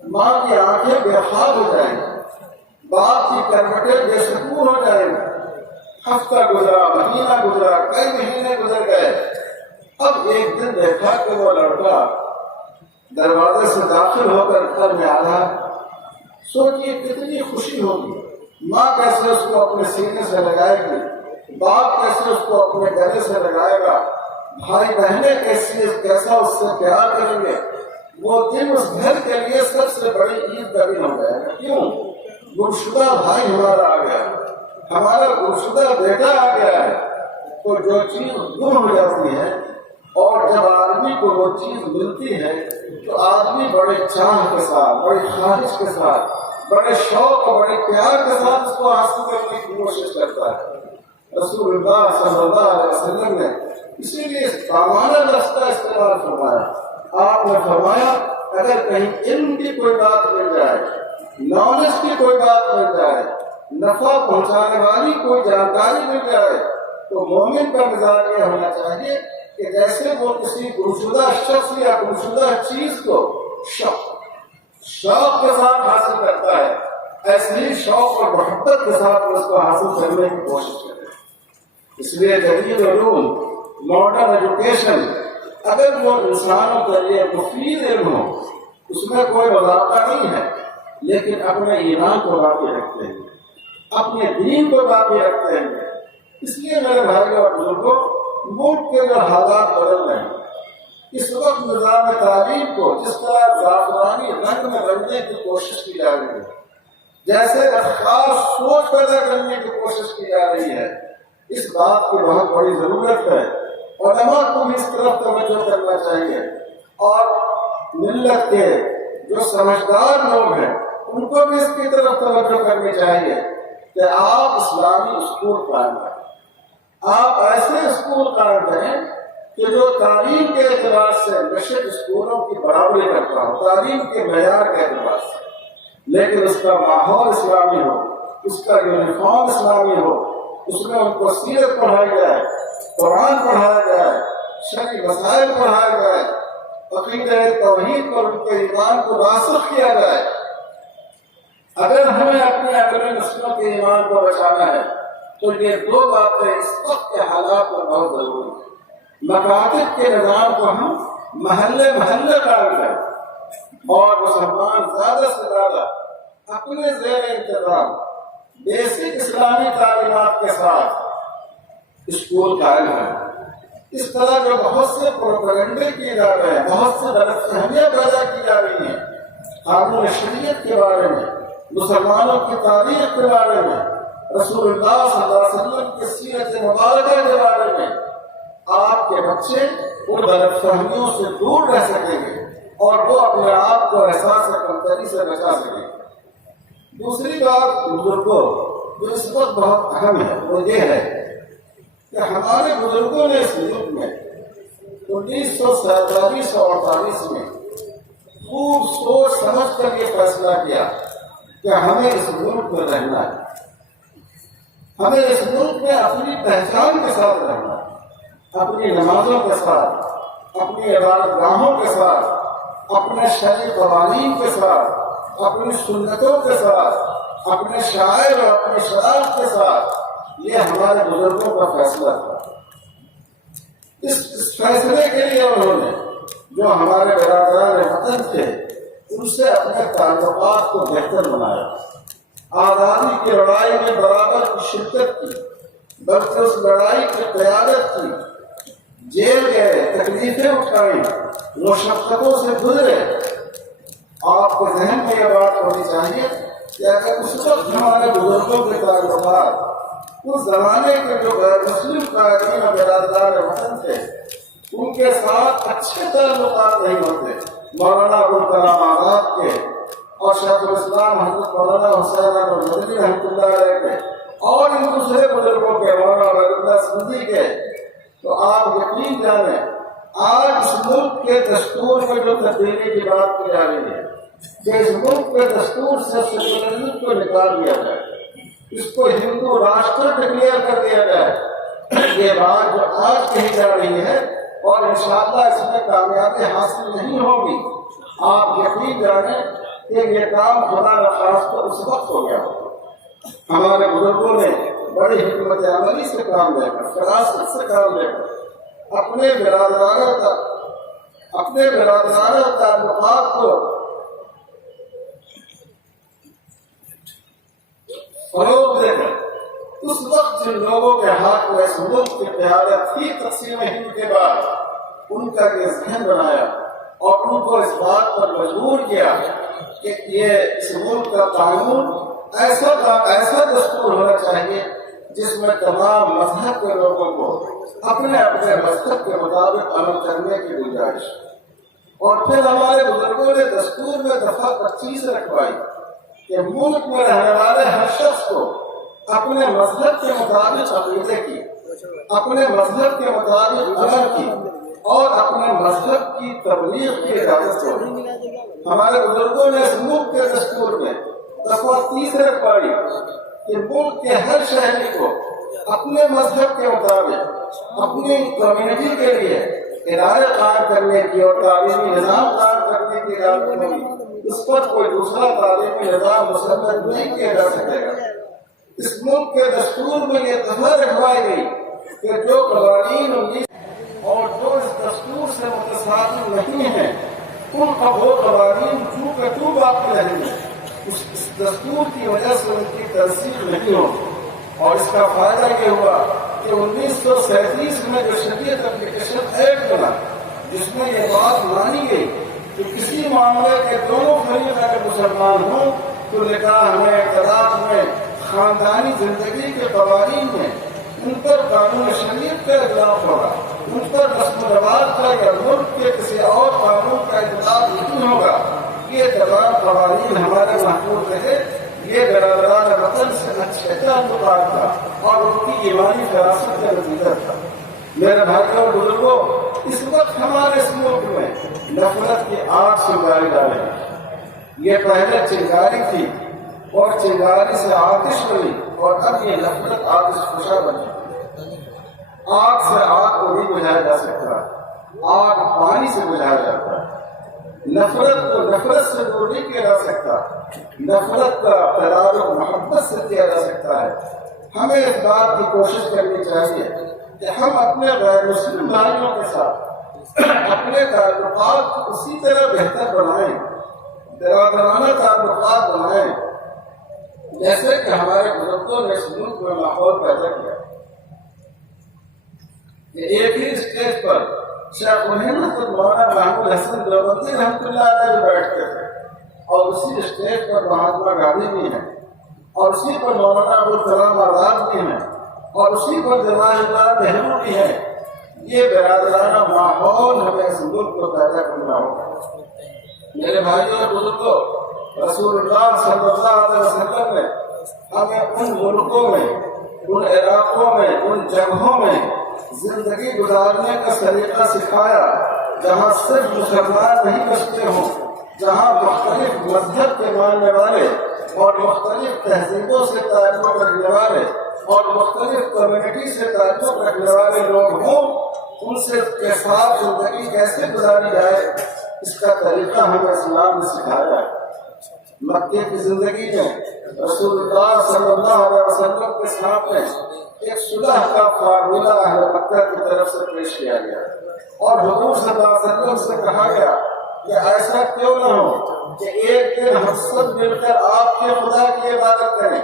ماں کی آنکھیں بے خواب ہو جائیں گی، باپ کی کروٹیں بے سکون ہو جائیں گی۔ ہفتہ گزرا، مہینہ گزرا، کئی مہینے گزر گئے۔ اب ایک دن دیکھا کہ وہ لڑکا دروازے سے داخل ہو کر گھر میں آیا۔ سوچیے کتنی خوشی ہوگی، ماں کیسے اس کو اپنے سینے سے لگائے گی، باپ کیسے اس کو اپنے گلے سے لگائے گا، بھائی بہنیں کیسا اس سے پیار کریں گے۔ وہ دن اس گھر کے لیے سب سے بڑی عید کا دن ہو جائے گا۔ کیوں؟ گمشدہ بھائی ہمارا آ گیا، ہمارا گمشدہ بیٹا آ گیا ہے۔ تو جو چیز گم ہو جاتی ہے اور جب آدمی کو وہ چیز ملتی ہے تو آدمی بڑے چاہ کے ساتھ، بڑی خواہش کے ساتھ، بڑے شوق اور بڑے پیار کے ساتھ اس کو حاصل کرنے کی کوشش کرتا ہے۔ رسول اللہ صلی اللہ علیہ وسلم نے اسی لیے سامانہ راستہ استعمال فرمایا۔ آپ نے فرمایا اگر کہیں علم کی کوئی بات مل جائے، نالج کی کوئی بات مل جائے، نفع پہنچانے والی کوئی جانکاری مل جائے تو مومن کا مزاج یہ ہونا چاہیے کہ جیسے وہ کسی گمشدہ شخص یا گمشدہ چیز کو شوق کے ساتھ حاصل کرتا ہے، ایسے ہی شوق اور محبت کے ساتھ اس کو حاصل کرنے کی کوشش کرے۔ اس لیے جدید علوم، ماڈرن ایجوکیشن اگر وہ انسانوں کے لیے مفید علم ہو، اس میں کوئی مذاقہ نہیں ہے، لیکن اپنے ایمان کو باقی رکھتے ہیں، اپنے دین کو باقی رکھتے ہیں۔ اس لیے میرے بھائی اور بزرگوں، ملک کے جو حالات بدل رہے ہیں، اس وقت نظام تعلیم کو جس طرح زعفرانی رنگ میں بننے کی کوشش کی جا رہی ہے، جیسے خاص سوچ پیدا کرنے کی کوشش کی جا رہی ہے، اس بات کی بہت بڑی ضرورت ہے۔ علماء کو بھی اس طرف توجہ کرنا چاہیے، اور ملت کے جو سمجھدار لوگ ہیں ان کو بھی اس کی طرف توجہ کرنی چاہیے کہ آپ اسلامی اسکول قائم کریں، آپ ایسے اسکول قائم کریں کہ جو تعلیم کے اعتبار سے نشر اسکولوں کی برابری کرتا ہو، تعلیم کے معیار کے اعتبار سے، لیکن اس کا ماحول اسلامی ہو، اس کا یونیفارم اسلامی ہو، اس میں ان کو سیرت پڑھائی جائے، قرآن پڑھایا جائے، شرعی مسائل پڑھائے جائے، عقیدہ توحید پر ان کے ایمان کو راسخ کیا جائے۔ اگر ہمیں اپنے اگلے نسلوں کے ایمان کو بچانا ہے تو یہ 2 باتیں اس وقت کے حالات میں بہت ضروری ہیں۔ مکاتب کے نظام کو ہم محلے قائم کریں اور مسلمان زیادہ سے زیادہ اپنے زیر انتظام بیسک اسلامی تعلیمات کے ساتھ اسکول قائم کریں۔ اس طرح جو بہت سے پروپیگنڈے کیے جا رہے ہیں، بہت سے غلط فہمیاں پیدا کی جا رہی ہیں قانون شریعت کے بارے میں، مسلمانوں کی تاریخ کے بارے میں، رسول اللہ صلی اللہ علیہ وسلم کی سیرت مبارکہ کے بارے میں، آپ کے بچے ان غلط فہمیوں سے دور رہ سکیں گے اور وہ اپنے آپ کو احساس کمتری سے بچا سکیں گے۔ دوسری بات بزرگوں جو اس وقت بہت اہم ہے وہ یہ ہے کہ ہمارے بزرگوں نے اس ملک میں 1947-48 میں خوب سوچ سمجھ کر یہ فیصلہ کیا کہ ہمیں اس ملک میں رہنا ہے، ہمیں اس ملک میں اپنی پہچان کے ساتھ رہنا ہے، اپنی نمازوں کے ساتھ، اپنی عبادت گاہوں کے ساتھ، اپنے شرعی قوانین کے ساتھ، اپنی سنتوں کے ساتھ، اپنے شاعر اور اپنی شرائط کے ساتھ۔ یہ ہمارے بزرگوں کا فیصلہ تھا۔ اس فیصلے کے لیے انہوں نے جو ہمارے برادران وطن تھے ان سے اپنے تعلقات کو بہتر بنایا، آزادی کی لڑائی میں برابر کی شرکت کی، بلکہ اس لڑائی کی قیادت کی، جیل گئے، تکلیفیں اٹھائیں، مشقتوں سے گزرے۔ آپ کے ذہن میں یہ بات ہونی چاہیے کہ اگر اس وقت ہمارے بزرگوں کے تعلقات اس زمانے کے جو غیر مسلم قائدین اور برادران وطن تھے ان کے ساتھ اچھے تعلقات نہیں ہوتے، مولانا ابوالکلام آزاد کے اور شیخ الاسلام حضرت مولانا حسین احمد مدنی رحمۃ اللہ علیہ کے اور ان دوسرے بزرگوں کے مولانا ولی اللہ سندھی کے، تو آپ یقین جانیں آج اس ملک کے دستور میں جو تبدیلی کی بات کی جا رہی ہے کہ اس ملک کے دستور سے سیکولرزم کو نکال دیا جائے، اس کو ہندو راشٹر ڈکلیئر کر دیا جائے، یہ بات جو آج کہی جا رہی ہے اور انشاءاللہ اس میں کامیابی حاصل نہیں ہوگی، آپ یقین جانیں کہ یہ کام خدا نخواستہ اس وقت ہو گیا۔ ہمارے بزرگوں نے بڑی حکمت عملی سے کام لے کر، فراست سے کام لے کر اپنے برادرانہ تعلقات کو فروغ دے کر اس وقت جن لوگوں کے ہاتھ میں اس ملک کی قیادت تھی تقسیم ہند کے بعد ان کا یہ ذہن بنایا اور ان کو اس بات پر مجبور کیا کہ یہ اس ملک کا قانون ایسا دستور ہونا چاہیے جس میں تمام مذہب کے لوگوں کو اپنے اپنے مذہب کے مطابق عمل کرنے کی گنجائش۔ اور پھر ہمارے بزرگوں نے دستور میں دفعہ 25 رکھوائی کہ ملک میں رہنے والے ہر شخص کو اپنے مذہب کے مطابق عقیدے کی، اپنے مذہب کے مطابق عمل کی اور اپنے مذہب کی تبلیغ کی اجازت ہوگی۔ ہمارے بزرگوں نے اس ملک کے دستور میں دفعہ 30 رکھوائی کہ ملک کے ہر شہری کو اپنے مذہب کے مطابق اپنی کمیونٹی کے لیے ادارے قائم کرنے کی اور تعلیمی نظام قائم کرنے کی اجازت ہوگی، اس پر کوئی دوسرا تعلیمی نظام مسلط نہیں کیا جا سکے گا۔ اس ملک کے دستور میں یہ دفعہ رکھوائی گئی کہ جو قوانین اور جو اس دستور سے متصادم نہیں ہیں ان کا وہ قوانین جو کہ تو باقی رہیں گے، اس دستور کی وجہ سے ان کی ترسیخ نہیں ہوگی۔ اور اس کا فائدہ یہ ہوا کہ 1937 میں جو شریعت اپلیکیشن ایکٹ بنا جس میں یہ بات مانی گئی کہ کسی معاملے کے دونوں فریق اگر مسلمان ہوں تو نکاح میں، طلاق میں، خاندانی زندگی کے قوانین میں ان پر قانون شریعت کا اطلاق ہوگا، ان پر رسم و رواج کا یا ملک کے کسی اور قانون کا اطلاق نہیں ہوگا۔ یہ تمام قوانین ہمارے محفوظ رہے۔ یہ برادران وطن سے اچھے تعلقات تھا اور ان کی ایمانی فراست کا نتیجہ تھا۔ میرے بھائیوں اور بزرگوں، اس وقت ہمارے اس ملک میں نفرت کی آگ چنگاری جا رہی ہے۔ یہ پہلے چنگاری تھی اور چنگاری سے آتش بنی اور اب یہ نفرت آتش فشاں بنی۔ آگ سے آگ کو نہیں بجھایا جا سکتا، آگ پانی سے بجھایا جاتا ہے۔ نفرت کو نفرت سے دور نہیں کیا جا سکتا، نفرت کا تعلق محبت سے کیا جا سکتا ہے۔ ہمیں اس بات کی کوشش کرنی چاہیے کہ ہم اپنے غیر مسلم بھائیوں کے ساتھ اپنے تعلقات اسی طرح بہتر بنائیں، برادرانہ تعلقات بنائیں جیسے کہ ہمارے بزرگوں نے اس ملک میں ماحول پیدا کیا کہ ایک ہی اسٹیج پر شیخ محمد مولانا محمود حسن دیوبندی رحمۃ اللہ علیہ بھی بیٹھتے تھے اور اسی اسٹیج پر مہاتما گاندھی بھی ہیں اور اسی پر مولانا ابوالکلام آزاد بھی ہیں اور اسی پر جواہر لال نہرو بھی ہیں۔ یہ برادرانہ ماحول ہمیں اس ملک کو پیدا کرنا ہوگا۔ میرے بھائیوں اور بزرگوں، رسول اللہ صلی اللہ علیہ وسلم نے ہمیں ان ملکوں میں ان علاقوں میں، ان جگہوں میں زندگی گزارنے کا طریقہ سکھایا جہاں صرف مسلمان نہیں بستے ہوں، جہاں مختلف مذہب کے ماننے والے اور مختلف تہذیبوں سے تعلق رکھنے والے اور مختلف کمیونٹی سے تعلق رکھنے والے لوگ ہوں، ان سے کے ساتھ زندگی کیسے گزاری جائے، اس کا طریقہ ہمیں اسلام نے سکھایا ہے۔ مکے کی زندگی میں رسول اللہ صلی اللہ علیہ وسلم کے سامنے ایک صلح کا فارمولہ اہل مکہ کی طرف سے پیش کیا گیا اور حضور صلی اللہ علیہ وسلم سے کہا گیا کہ ایسا کیوں نہ ہو کہ ایک دن ہم سب مل کر آپ کے خدا کی عبادت کریں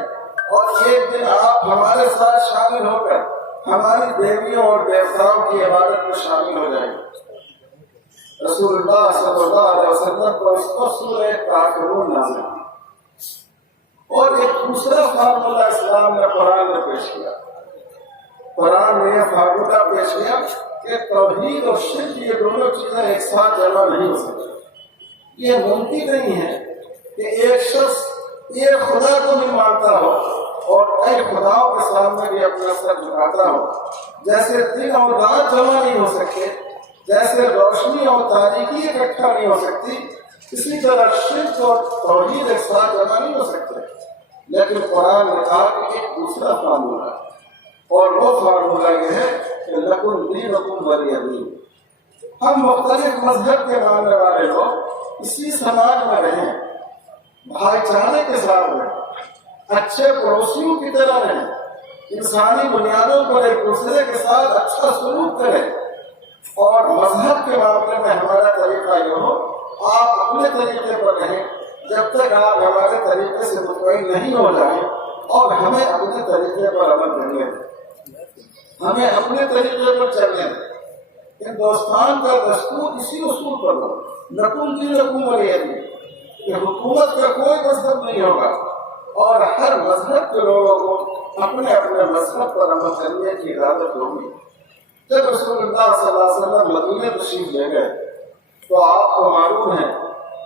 اور ایک دن آپ ہمارے ساتھ شامل ہو کر ہماری دیویوں اور دیوتاؤں کی عبادت میں شامل ہو جائیں۔ رسول اللہ صلی اللہ علیہ وسلم کو اس کو سورہ کافرون نازل اور ایک دوسرا فارمولہ اسلام نے قرآن میں پیش کیا۔ قرآن نے یہ فارمولہ پیش کیا کہ توحید اور شرک یہ دونوں چیزیں ایک ساتھ جمع نہیں ہو سکتی۔ یہ ممکن نہیں ہے کہ ایک شخص ایک خدا کو بھی مانتا ہو اور کئی خداؤں کے سامنے بھی اپنا سر جھکاتا ہو۔ جیسے دن اور رات جمع نہیں ہو سکتے، جیسے روشنی اور تاریکی اکٹھا نہیں ہو سکتی، اسی طرح شرک اور توحید ایک ساتھ جمع نہیں ہو سکتے۔ لیکن قرآن نے کہا کہ ایک دوسرا فارمولہ، اور وہ فارمولہ یہ ہے کہ لکم دینکم ولی دین۔ ہم مختلف مذہب کے ماننے والے لوگ اسی سماج میں رہیں، بھائی چارے کے ساتھ رہیں، اچھے پڑوسیوں کی طرح رہیں، انسانی بنیادوں پر ایک دوسرے کے ساتھ اچھا سلوک کریں، اور مذہب کے معاملے میں ہمارا طریقہ یہ ہو آپ اپنے طریقے پر رہیں جب تک آپ ہمارے طریقے سے مطمئن نہیں ہو جائیں، اور ہمیں اپنے طریقے پر عمل کرنے دیں، ہمیں اپنے طریقے پر چلنے دیں۔ ہندوستان کا دستور اسی اصول پر ہو، لکم دینکم ولی دین، کہ حکومت کا کوئی مذہب نہیں ہوگا اور ہر مذہب کے لوگوں کو اپنے اپنے مذہب پر عمل کرنے کی اجازت ہوگی۔ جب رسول اللہ صلی اللہ علیہ وسلم مدینہ تشریف لے گئے تو آپ کو معلوم ہے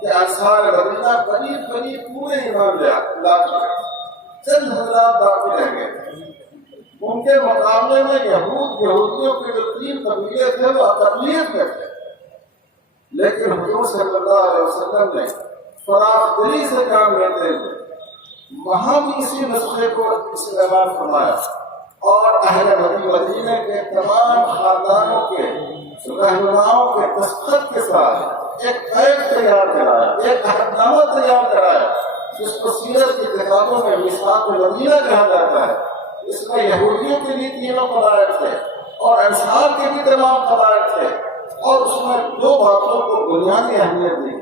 کہ انصار مدینہ قریب پورے ایمان لا چکے، چند حضرات باقی رہ گئے۔ ان کے مقابلے میں یہودیوں کے جو 3 قبیلے تھے وہ اقلیت میں تھے، لیکن حضور صلی اللہ علیہ وسلم نے فراخ دلی سے کام لیتے ہوئے وہاں بھی اسی نسخے کو استعمال فرمایا اور اہل مدینہ کے تمام خاندانوں کے رہنماؤں کے دستخط کے ساتھ ایک قید تیار کرایا، ایک عہدنامہ تیار کرایا جس کو سیرت کی کتابوں میں میثاق المدینہ کہا جاتا ہے۔ اس میں یہودیوں کے بھی 3 قبائل تھے اور انصار کے بھی تمام قبائل تھے، اور اس میں 2 باتوں کو بنیادی اہمیت دی۔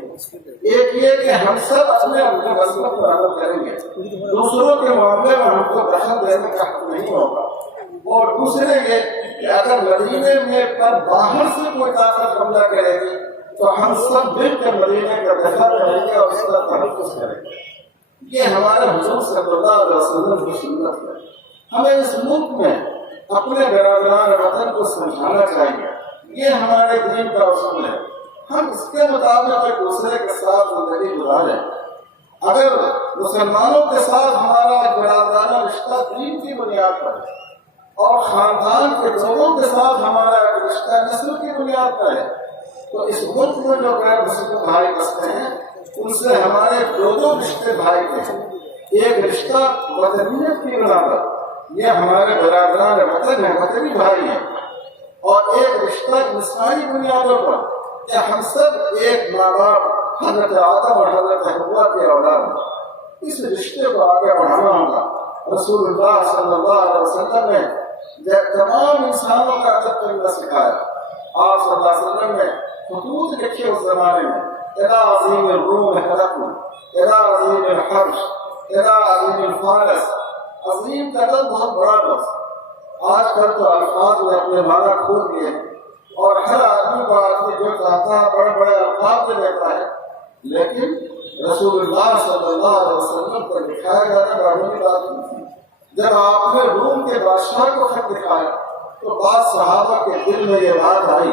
ایک یہ کہ ہم سب اپنے اپنے مذہب پر عمل کریں گے، دوسروں کے معاملے میں ہم کو دخل دینے کا حق نہیں ہوگا، اور دوسرے یہ کہ اگر مدینے میں پر باہر سے کوئی طاقت حملہ کرے گی تو ہم سب مل کر مدینے کا دفاع کریں گے اور اس کا تحفظ کریں گے۔ یہ ہمارے حضور صلی اللہ علیہ وسلم کی سنت ہے۔ ہمیں اس ملک میں اپنے برادران وطن کو سمجھانا چاہیے، یہ ہمارے دین کا اصول ہے، ہم اس کے مطابق ایک دوسرے کے ساتھ زندگی گزاریں۔ اگر مسلمانوں کے ساتھ ہمارا برادرانہ رشتہ دین کی بنیاد پر ہے اور خاندان کے لوگوں کے ساتھ ہمارا رشتہ نسل کی بنیاد پر ہے، تو اس ملک میں جو غیر مسلم بھائی بستے ہیں ان سے ہمارے 2 رشتے بھائی کے ہیں۔ ایک رشتہ وطنیت کی بنا پر، یہ ہمارے برادران وطن ہیں، وطنی بھائی ہیں، اور ایک رشتہ انسانی بنیادوں پر کہ ہم سب ایک ماں باپ حضرت آدم اور حضرت حوا کے اولاد ہیں۔ اس رشتے کو آگے بڑھانا ہوگا۔ رسول اللہ صلی اللہ علیہ وسلم نے تمام انسانوں کا ادب کرنا سکھایا۔ آپ صلی اللہ علیہ وسلم نے خطوط لکھے اس زمانے میں، اِلیٰ عظیم الروم ہرقل، اِلیٰ عظیم الحبش، اِلیٰ عظیم الفارس۔ عظیم کا لفظ بہت بڑا لفظ، آج کل تو الفاظ میں اپنے معنی کھو دیے اور ہر آدمی کو آدمی جو چاہتا ہے بڑے بڑے الفاظ میں لیتا ہے، لیکن رسول اللہ صلی اللہ علیہ وسلم کو دکھایا جانا معمولی بات نہیں تھی۔ جب آپ نے روم کے بادشاہ کو خط دکھایا تو بعض صحابہ کے دل میں یہ بات آئی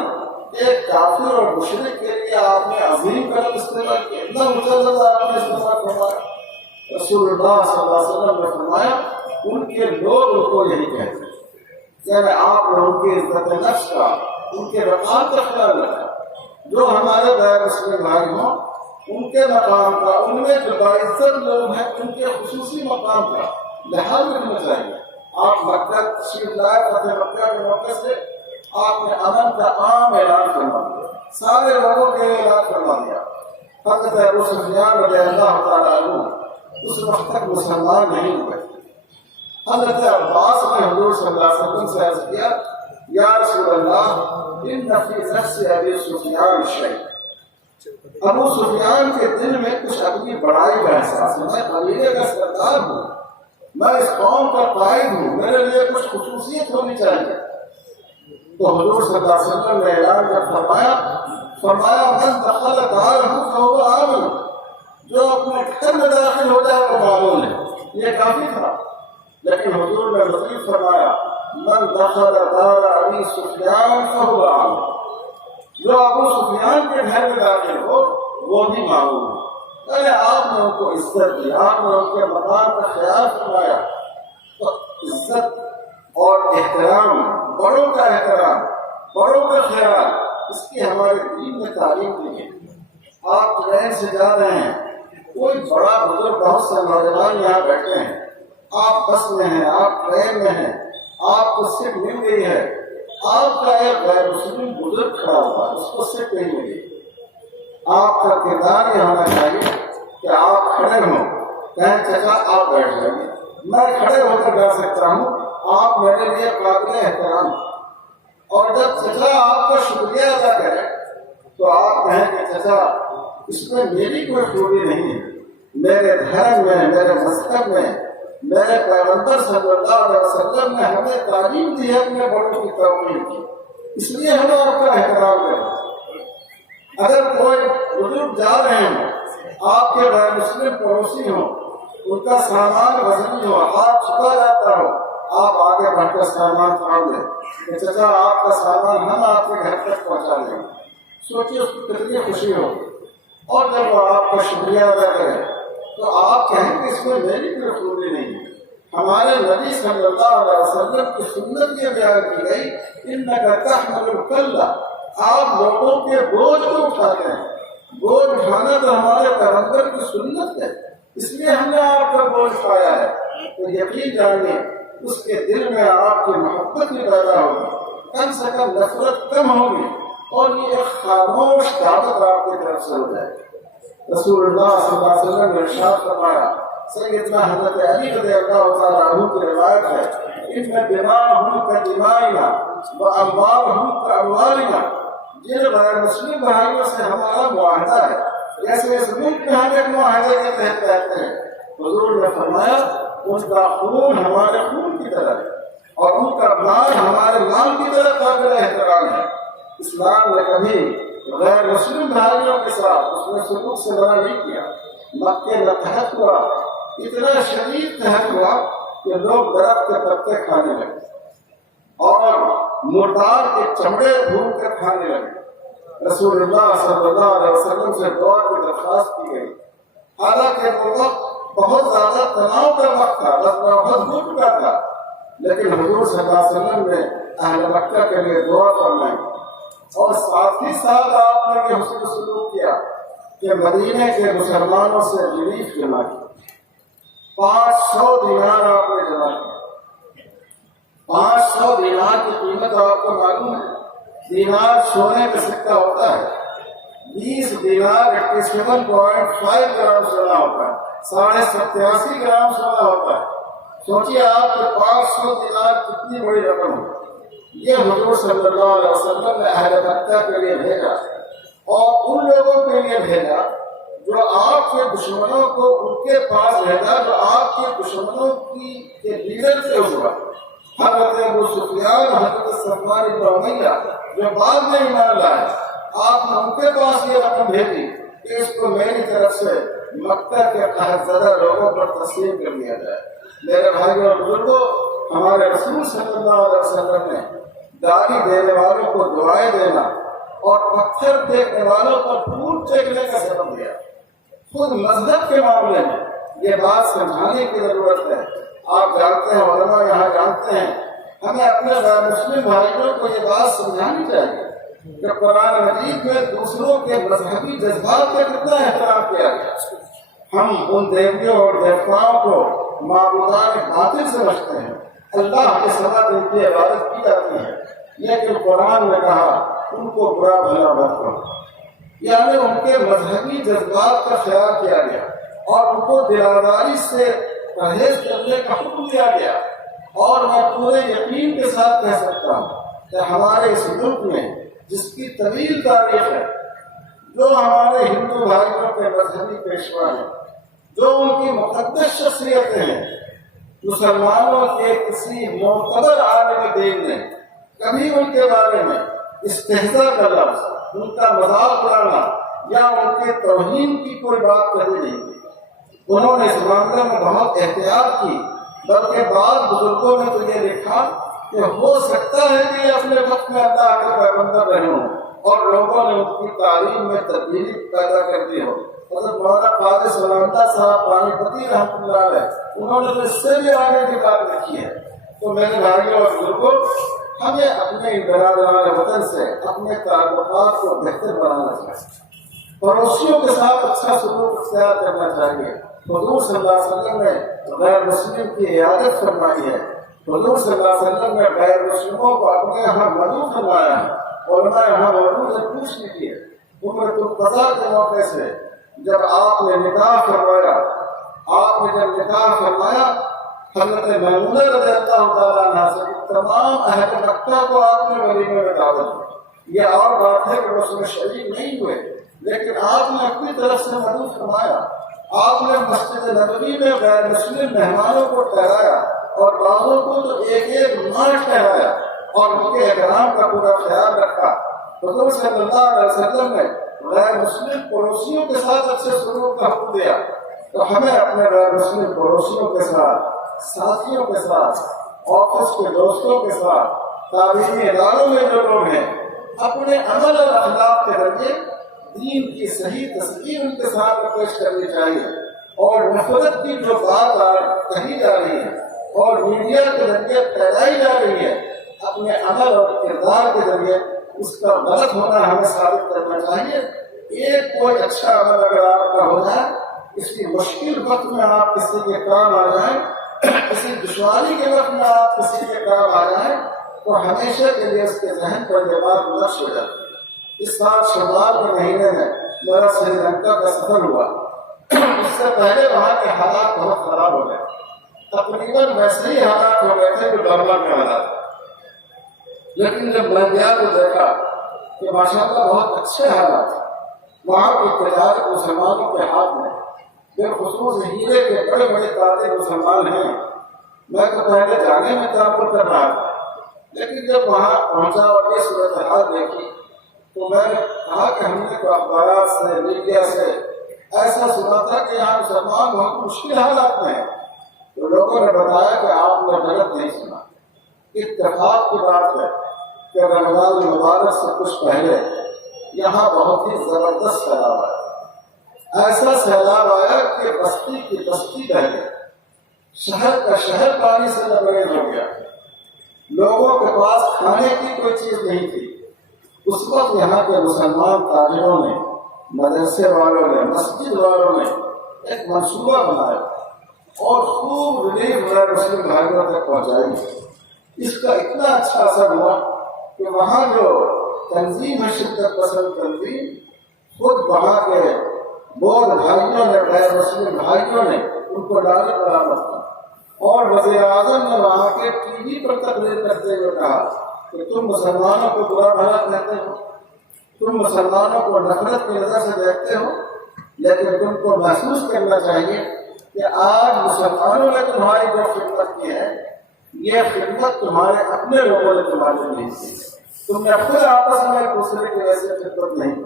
کہ ایک کافر اور مشرک کے لیے آپ نے عظیم کا لفظ استعمال کیا، اتنا مجلد آپ نے استعمال فرمایا۔ رسول اللہ صلی اللہ علیہ وسلم نے فرمایا ان کے لوگ ان کو یہی کہتے ہیں، یعنی آپ نے ان کی عزت نفس کا، ان کے مقام کا خیال رکھا۔ جو ہمارے غیر مسلم بھائی ہوں ان کے مقام کا، ان میں جو باعزت لوگ ہیں ان کے خصوصی مقام کا لحاظ رکھنا چاہیے۔ آپ مکہ تشریف لائے، فتح مکہ کے موقع سے آپ نے امن کا عام اعلان فرما دیا، سارے لوگوں کے اعلان فرما دیا۔ حضرت ابو سفیان رضی اللہ تعالیٰ عنہ اس وقت تک مسلمان نہیں ہوئے۔ حضرت عباس نے حضور صلی اللہ علیہ وسلم سے عرض کیا، یا رسول اللہ ان فی نفس ابی سفیان شیء، ابو سفیان کے دل میں کچھ اپنی بڑائی کا احساس ہے، میں قبیلے کا سردار ہوں، میں اس قوم کا قائد ہوں، میرے لیے کچھ خصوصیت ہونی چاہیے۔ تو حضور صلی اللہ علیہ وسلم نے اعلان کر فرمایا من دخل دارہ فہو آمن، جو اپنے گھر میں داخل ہو جائے وہ معلوم ہے، یہ کافی تھا۔ لیکن حضور نے مزید فرمایا من دخل دار ابی سفیان فہو آمن، جو ابو سفیان کے گھر میں داخل ہو وہ بھی معلوم ہے۔ یعنی آپ نے ان کو عزت دی، آپ نے ان کے مقام کا خیال فرمایا۔ تو عزت اور احترام، بڑوں کا احترام، بڑوں کا خیال، اس کی ہمارے دین میں تعلیم دی ہے۔ آپ ٹرین سے جا رہے ہیں، کوئی بڑا بزرگ، بہت سے نوجوان یہاں بیٹھے ہیں، آپ بس میں ہیں، آپ ٹرین میں ہیں، آپ کو سیٹ مل گئی ہے، آپ کا ایک غیر مسلم بزرگ کھڑا ہوا، اس کو سیٹ نہیں ملی۔ آپ کا کردار یہ ہونا چاہیے کہ آپ کھڑے ہوں، کہیں چچا آپ بیٹھ جائیں، میں کھڑے ہو کر جا سکتا ہوں، آپ میرے لیے قابل احترام۔ اور جب چچا آپ کا شکریہ ادا کرے تو آپ کہیں کہ چچا اس میں میری کوئی خوبی نہیں ہے، میرے دھرم میں، میرے مذہب میں، میرے پیغمبر صلی اللہ علیہ وسلم نے ہمیں تعلیم دی ہے اپنے بڑوں کی توقیر کی، اس لیے ہم آپ کا احترام کریں۔ اگر کوئی بزرگ جا رہے ہیں، آپ کے غیر مسلم پڑوسی ہوں، ان کا سامان وزنی ہو، ہاتھ چھپا جاتا ہو، آپ آگے بڑھ کر سامان تھام لیں کہ چچا آپ کا سامان ہم آپ کے گھر تک پہنچا دیں، سوچیے اس کو کتنی خوشی ہوگی۔ اور جب وہ آپ کا شکریہ ادا کرے تو آپ کہیں کہ اس میں میری کوئی خوبی نہیں ہے۔ ہمارے نبی صلی اللہ علیہ وسلم کی سنت یہ بیان کی گئی، انک تحمل الکلہ، آپ لوگوں کے بوجھ کو اٹھاتے ہیں، بوجھ اٹھانا تو ہمارے پیغمبر کی سنت ہے، اس لیے ہم نے آپ کا بوجھ اٹھایا ہے۔ تو یقین جانیے اس کے دل میں آپ کی محبت بھی پیدا ہوگی، کم سے کم نفرت کم ہوگی، اور یہ ایک خاموش دعوت آپ کی طرف سے ہو جائے۔ رسول اللہ صلی اللہ علیہ وسلم نے ارشاد فرمایا، سیدنا حضرت علی رضی اللہ تعالیٰ عنہ کی روایت ہے، ان دماءہم کدمائنا واموالہم کاموالنا، جن غیر مسلم بھائیوں سے ہمارا معاہدہ ہے، جیسے اس ملک میں ہم ایک معاہدے کے تحت رہتے ہیں، حضور نے فرمایا ان کا خون ہمارے خون کی طرح ہے اور ان کا مال ہمارے مال کی طرح قابل احترام ہے۔ اسلام نے کبھی غیر مسلم بھائیوں کے ساتھ اس نے سلوک سے منع نہیں کیا۔ مکے میں قحط ہوا، اتنا شدید قحط ہوا کہ لوگ درخت کے پتے کھانے لگے اور مردار کے چمڑے ڈھونڈ کر کھانے لگے۔ رسول اللہ صلی اللہ علیہ وسلم سے دعا کی درخواست کی گئی، حالانکہ وہ وقت بہت زیادہ تناؤ کا وقت تھا، بہت ہو چکا تھا، لیکن حضور صلی اللہ علیہ وسلم نے اہل مکہ کے لیے دعا فرمائی، اور ساتھ ہی ساتھ آپ نے یہ حسن سلوک کیا کہ مدینے کے مسلمانوں سے ریلیف جمع کی۔ 500 دینار آپ نے جمع کیا۔ 500 دینار کی قیمت آپ کو معلوم ہے، دینار سونے کا سکہ ہوتا ہے، 20 دینار 87.5 گرام سونا ہوتا ہے، 87.5 گرام سونا ہوتا ہے۔ سوچیے آپ کے 500 دینار کتنی بڑی رقم ہے۔ یہ حضور صلی اللہ علیہ وسلم نے اہل مکہ کے لیے بھیجا اور ان لوگوں کے لیے بھیجا جو آپ کے دشمنوں کو ان کے پاس بھیجا، جو آپ کے دشمنوں کے لیڈر سے ہوا، حضرت ابو سفیان، حضرت صفوان بن امیہ جو بعد میں ایمان لائے، آپ نے ان کے پاس یہ رقم بھیجی کہ اس کو میری طرف سے مکہ کے قحط زدہ لوگوں پر تقسیم کر دیا جائے۔ میرے بھائیوں اور بزرگوں، ہمارے رسول صلی اللہ علیہ وسلم نے داڑھی دینے والوں کو دعائیں دینا اور پتھر پھینکنے والوں کو پھول پھینکنے کا سبب دیا۔ خود مذہب کے معاملے میں یہ بات سمجھانے کی ضرورت ہے۔ آپ جانتے ہیں، علماء یہاں جانتے ہیں، ہمیں اپنے غیر مسلم بھائیوں کو یہ بات سمجھانی چاہیے کہ قرآن مجید میں دوسروں کے مذہبی جذبات کا کتنا احترام کیا گیا۔ ہم ان دیویوں اور دیوتاؤں کو معبودان باطل سمجھتے ہیں، اللہ کے سوا ان کی عبادت کی جاتی ہے، لیکن قرآن نے کہا ان کو برا بھلا مت کرو، یعنی ان کے مذہبی جذبات کا خیال کیا گیا اور ان کو دیانتداری سے پرہیز کرنے کا حکم دیا گیا۔ اور میں پورے یقین کے ساتھ کہہ سکتا ہوں کہ ہمارے اس ملک میں جس کی طویل تاریخ ہے، جو ہمارے ہندو بھائیوں کے مذہبی پیشوا ہیں، جو ان کی مقدس شخصیتیں ہیں، مسلمانوں کے کسی معتبر عالم دین نے کبھی ان کے بارے میں استہزاء کا لفظ، ان کا مذاق اڑانا یا ان کے توہین کی کوئی بات کبھی نہیں کی۔ انہوں نے اس معاملے میں بہت احتیاط کی، بلکہ بعض بزرگوں نے تو یہ لکھا کہ ہو سکتا ہے کہ یہ اپنے وقت میں اللہ کے پیغمبر رہے ہوں اور لوگوں نے ان کی تعلیم میں تبدیلی پیدا کر دی ہو۔ حضرت مولانا قادری سلامتہ صاحب پانی پتی رحمۃ اللہ علیہ، انہوں نے تو اس سے بھی آگے کی بات لکھی ہے۔ تو میرے بھائیوں اور بزرگوں، ہمیں اپنے برادران وطن سے اپنے تعلقات کو بہتر بنانا چاہیے، پڑوسیوں کے ساتھ اچھا سلوک اختیار کرنا چاہیے۔ حضور صلی اللہ علیہ وسلم نے غیر مسلم کی عیادت فرمائی ہے، حضور صلی اللہ علیہ وسلم نے غیر مسلموں کو اپنے یہاں مدعو فرمایا ہے، علماء یہاں موجود سے پوچھنے کی ہے۔ عمرۃ القضاء کے موقع سے جب آپ نے نکاح فرمایا، حضرت میمونہ رضی اللہ تعالیٰ عنہ سے تمام اہل مکہ کو آپ نے ولیمے میں دعوت دی۔ یہ اور بات ہے کہ وہ اس میں شریک نہیں ہوئے، لیکن آپ نے اپنی طرف سے مدعو فرمایا۔ آپ نے مسجد نبوی میں غیر مسلم مہمانوں کو ٹھہرایا اور بعضوں کو تو ایک ایک ماہ ٹھہرایا اور ان کے احترام کا پورا خیال رکھا۔ حضور صلی اللہ علیہ وسلم نے غیر مسلم پڑوسیوں کے ساتھ اچھے سلوک کا حکم دیا، تو ہمیں اپنے غیر مسلم پڑوسیوں کے ساتھ، ساتھیوں کے ساتھ، آفس کے دوستوں کے ساتھ، تعلیمی اداروں میں جو لوگ ہیں، اپنے عمل اور اخلاق کے ذریعے دین کی صحیح تصویر ان کے سامنے پیش کرنی چاہیے، اور نفرت کی جو بات کہی جا رہی ہے اور میڈیا کے ذریعے پھیلائی جا رہی ہے، اپنے عمل اور کردار کے ذریعے اس کا غلط ہونا ہمیں ثابت کرنا چاہیے۔ ایک کوئی اچھا عمل اگر آپ کا ہو جائے، کسی مشکل وقت میں آپ کسی کے کام آ جائیں، کسی دشواری کے وقت میں آپ کسی کے کام آ جائیں، تو ہمیشہ کے لیے اس کے ذہن پر یہ بات نقش ہو جاتی ہے۔ اس سال شوال کے مہینے میں میرا سری لنکا کا سفر ہوا، اس سے پہلے وہاں کے حالات بہت خراب ہو گئے، تقریباً ویسے ہی حالات ہو گئے تھے جو برما کے حالات، لیکن جب میں گیا تو دیکھا کہ ماشاءاللہ بہت اچھے حالات ہیں۔ وہاں کی تجارت مسلمانوں کے ہاتھ میں، بالخصوص ہیرے کے بڑے بڑے تاجر مسلمان ہیں۔ میں تو پہلے جانے میں تعامل کر رہا تھا، لیکن جب وہاں پہنچا اور یہ صورتحال دیکھی تو میں نے کہا کہ ہم نے تو اخبارات سے، میڈیا سے ایسا سنا تھا کہ یہاں مسلمان بہت مشکل حالات میں ہیں، تو لوگوں نے بتایا کہ آپ نے غلط نہیں سنا۔ اتفاق کی بات ہے کہ رمضان المبارک سے کچھ پہلے یہاں بہت ہی زبردست سیلاب آیا، ایسا سیلاب آیا کہ بستی کی بستی بہ گئی، شہر کا شہر پانی سے لبریز ہو گیا، لوگوں کے پاس کھانے کی کوئی چیز نہیں تھی۔ اس وقت یہاں کے مسلمان تاجروں نے، مدرسے والوں نے، مسجد والوں نے ایک منصوبہ بنایا اور خوب ریلیف غیر مسلم بھائیوں تک پہنچائی۔ اس کا اتنا اچھا اثر ہوا کہ وہاں جو تنظیم ہے، شدت پسند تنظیم، خود وہاں کے بودھ بھائیوں نے، غیر مسلم بھائیوں نے ان کو ڈالے برآمد کیا، اور وزیر اعظم نے وہاں کے ٹی وی پر تقریر کرتے ہوئے کہا کہ تم مسلمانوں کو برا بھلا کہتے ہو، تم مسلمانوں کو نفرت کی نظر سے دیکھتے ہو، لیکن تم کو محسوس کرنا چاہیے کہ آج مسلمانوں نے تمہاری جو خدمت کی ہے، یہ خدمت تمہارے اپنے لوگوں نے تمہاری نہیں کی، تم نے خود آپس میں ایک دوسرے کی ویسے خدمت نہیں کی۔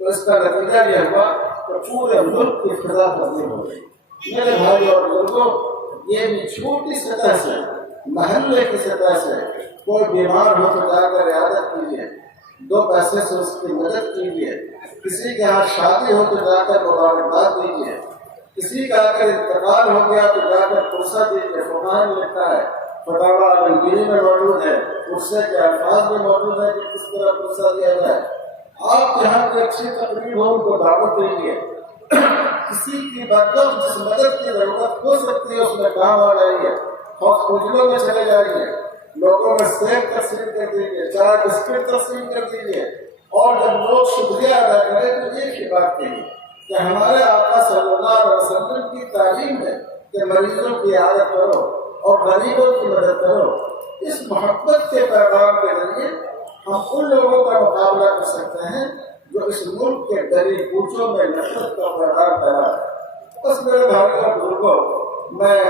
تو اس کا نتیجہ یہ ہوا کہ پورے ملک کی فضا تبدیل ہو گئی۔ میرے بھائی اور بزرگوں، یہ بھی چھوٹی سطح سے، محلے کی سطح سے کوئی بیمار ہو تو جا کر عیادت کیجیے، 2 پیسے سے اس کی مدد کیجیے، کسی کے یہاں شادی ہو تو جا کر مبارکباد دیجیے، کسی کا اگر انتقال ہو گیا تو جا کر پرسہ دیجیے، فقہ نے لکھا ہے، فتاوی الانجیلی میں موجود ہے، پرسے کے الفاظ میں موجود ہے کہ کس طرح پرسہ دیا جائے۔ آپ یہاں کی اچھی تقریب ہو ان کو دعوت دیجیے، کسی کی برکت جس مدد کی ضرورت ہو سکتی ہے اس میں کام آ جائیے، ہاسپٹلوں میں چلے جائیے، لوگوں میں سیب تقسیم کر دیجیے، چائے بسکٹ تقسیم کر دیجیے، اور جب لوگ شکریہ ادا کریں تو ایک ہی بات کہیے کہ ہمارے آقا صلی اللہ علیہ وسلم کی تعلیم ہے کہ مریضوں کی عادت کرو اور غریبوں کی مدد کرو۔ اس محبت کے پیغام کے ذریعے ہم ان لوگوں کا مقابلہ کر سکتے ہیں جو اس ملک کے غریب کوچوں میں نفرت کا پیغام پھیلا ہے۔ بس میرے بھائی اور بزرگوں، میں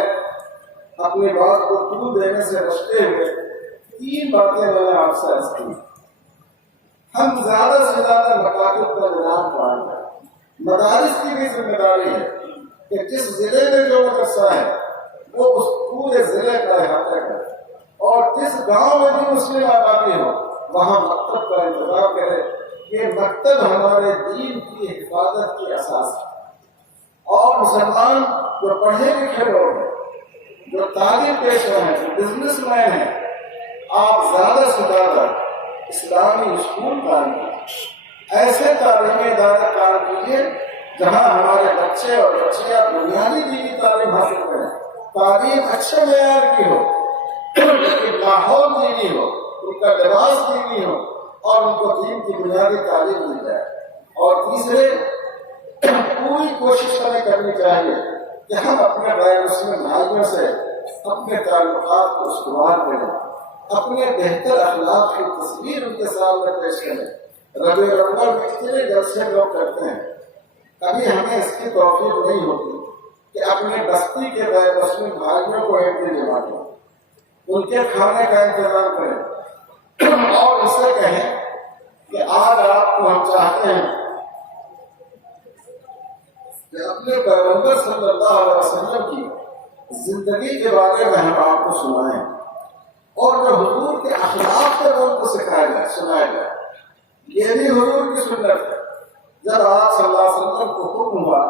اپنی بات کو طول دینے سے بچتے ہوئے 3 باتیں میں نے آپ سے عرض کی۔ ہم زیادہ سے زیادہ مکاتب کا نظام قائم کریں۔ مدارس کی بھی ذمہ داری ہے کہ جس ضلع میں جو مدرسہ ہے وہ اس پورے ضلع کا احاطہ کرے، اور جس گاؤں میں بھی مسلم آبادی ہو وہاں مکتب کا انتظام کرے۔ یہ مکتب ہمارے دین کی حفاظت کی اساس ہے، اور مسلمان جو پڑھے لکھے لوگ ہیں، جو تعلیم پیشہ ہیں، جو بزنس مین ہیں، آپ زیادہ سے زیادہ اسلامی اسکول قائم کریں، ایسے تعلیمی ادارے قائم کیجیے جہاں ہمارے بچے اور بچیاں بنیادی دینی تعلیم حاصل کریں، تعلیم اچھے معیار کی ہو، ان کی ماحول دینی ہو، ان کا لباس دینی ہو، اور ان کو دین کی بنیادی تعلیم مل جائے۔ اور تیسرے، پوری کوشش ہمیں کرنی چاہیے کہ ہم اپنے غیر مسلم بھائیوں سے اپنے تعلقات کو استوار کریں، اپنے بہتر اخلاق کی تصویر ان کے سامنے پیش کریں۔ ربیع الاول میں اتنے جلسے لوگ کرتے ہیں، کبھی ہمیں اس کی توفیق نہیں ہوتی کہ اپنے بستی کے غیر مسلم بھائیوں کو ایک دن جمع کریں، ان کے کھانے کا انتظام کریں، اور اس سے کہیں کہ آج آپ کو ہم چاہتے ہیں کہ اپنے پیغمبر صلی اللہ علیہ وسلم کی زندگی کے بارے میں ہم آپ کو سنائیں، اور جو حضور کے اخلاق ہے وہ ان کو سکھایا جائے، سنایا جائے۔ یہ بھی حضور کی سنت ہے۔ جب آپ صلی اللہ علیہ وسلم کو حکم ہوا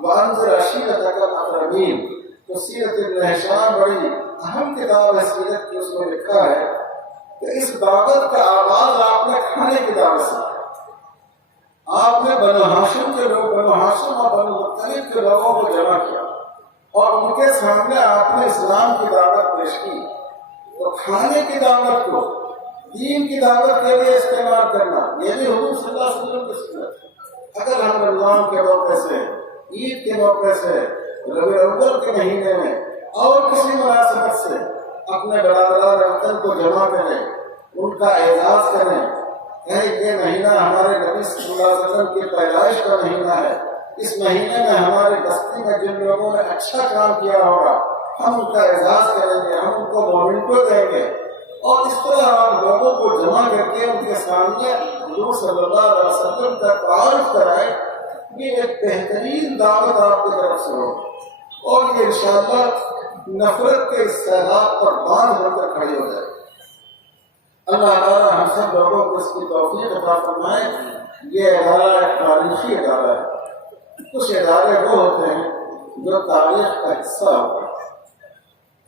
وَأَنذِرْ عَشِيرَتَكَ الْأَقْرَبِينَ، تو سیرت ابن ہشام بڑی اہم کتاب ہے سیرت کی، اس میں لکھا ہے کہ اس دعوت کا آغاز آپ نے کھانے کی دعوت سے کیا۔ آپ نے بنو ہاشم کے لوگ، بنو ہاشم اور بنو مطلب کے لوگوں کو جمع کیا، اور ان کے سامنے آپ نے اسلام کی دعوت پیش کی۔ تو کھانے کی دعوت کو دین کی دعوت کے لیے استعمال کرنا، یہ بھی حضور صلی اللہ علیہ وسلم کی سنت ہے۔ اگر ہم رمضان کے موقع سے، عید کے موقع سے، ربیع الاول کے مہینے میں اور کسی مناسبت سے اپنے برادران وطن کو جمع کریں، ان کا اعزاز کریں، یہ مہینہ ہمارے نبی صلی اللہ علیہ وسلم کی پیدائش کا مہینہ ہے، اس مہینے میں ہماری بستی میں جن لوگوں نے اچھا کام کیا ہوگا ہم ان کا اعزاز کریں گے، ہم ان کو مومنٹو دیں گے، اور اس طرح آپ لوگوں کو جمع کر کے ان کے سامنے حضور صلی اللہ علیہ وسلم کا تعارف کرائے۔ یہ ایک بہترین دعوت آپ کی طرف سے ہو، اور یہ انشاءاللہ نفرت کے اس سیلاب پر باندھ ہو کر کھڑی ہو جائے۔ اللہ تعالیٰ ہم سب لوگوں کو اس کی توفیق عطا فرمائے۔ یہ ادارہ ایک تاریخی ادارہ ہے۔ کچھ ادارے وہ ہوتے ہیں جو تاریخ کا حصہ ہوتے ہیں،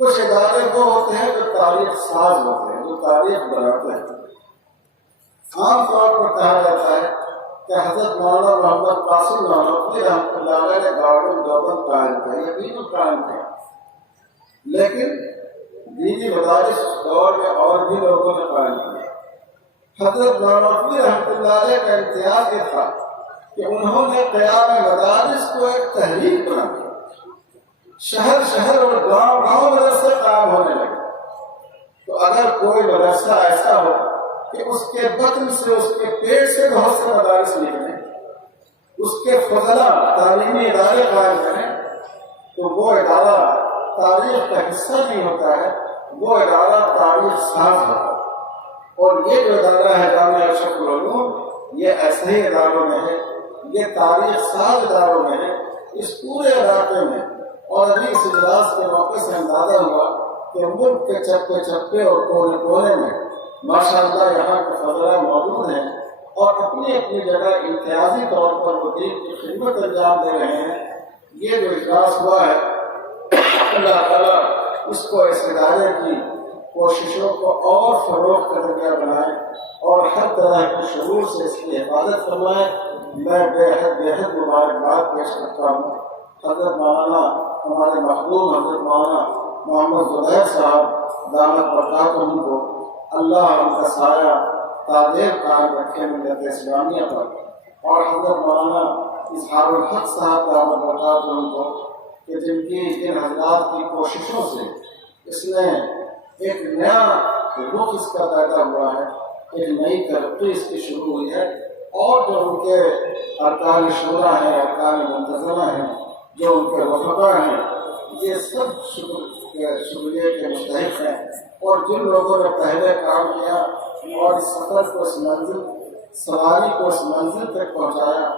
کچھ ادارے وہ ہوتے ہیں جو تاریخ ساز ہوتے ہیں، جو تاریخ بناتے ہیں۔ عام طور پر کہا جاتا ہے کہ حضرت مولانا محمد قاسم نانوتوی رحمۃ اللہ علیہ نے دارالعلوم دیوبند قائم کیا، یہ دینی قائم کیا، لیکن دینی مدارس اس دور میں اور بھی لوگوں نے قائم کیا۔ حضرت نانوتوی رحمۃ اللہ علیہ کا امتیاز یہ تھا کہ انہوں نے قیام مدارس کو ایک تحریک بنا دیا، شہر شہر اور گاؤں گاؤں مدرسے قائم ہونے لگے۔ تو اگر کوئی مدرسہ ایسا ہو کہ اس کے بطن سے، اس کے پیٹ سے بہت سے مدارس نکلیں، اس کے فضلہ تعلیمی ادارے قائم کریں، تو وہ ادارہ تاریخ کا حصہ نہیں ہوتا ہے، وہ ادارہ تاریخ ساز ہوتا ہے۔ اور یہ جو ادارہ ہے جامعہ اشرف العلوم، یہ ایسے ہی اداروں میں ہے، یہ تاریخ ساز اداروں میں ہے۔ اس پورے علاقے میں، اور ابھی اس اجلاس کے موقع سے اندازہ ہوا کہ ملک کے چپے چپے اور کونے کونے میں ماشاءاللہ یہاں کے فضلہ موجود ہیں، اور اپنی اپنی جگہ امتیازی طور پر وہ دین کی خدمت انجام دے رہے ہیں۔ یہ جو اجلاس ہوا ہے اللہ تعالیٰ اس کو اس ادارے کی کوششوں کو اور فروغ کا ذریعہ بنائے اور ہر طرح کے شرور سے اس کی حفاظت فرمائے۔ میں بے حد مبارکباد پیش کرتا ہوں حضرت مولانا ہمارے مخدوم حضرت مولانا محمد زبیر صاحب دامت برکاتہم کو اللہ ان کا سایہ تاجر قائم رکھے ملت اسلامیہ پر، اور حضرت مولانا اظہار الحق صاحب دامت برکاتہم کو کہ جن کی ان حضرات کی کوششوں سے اس نے ایک نیا رخ اس کا پیدا ہوا ہے، ایک نئی ترقی اس کی شروع ہوئی ہے، اور جو ان کے ارکان شورا ہیں، ارکان منتظمہ ہیں، جو ان کے وفقا ہیں، یہ سب شکریہ کے مستحق ہیں، اور جن لوگوں نے پہلے کام کیا اور اس سفر کو اس منزل سواری کو اس منزل تک پہنچایا،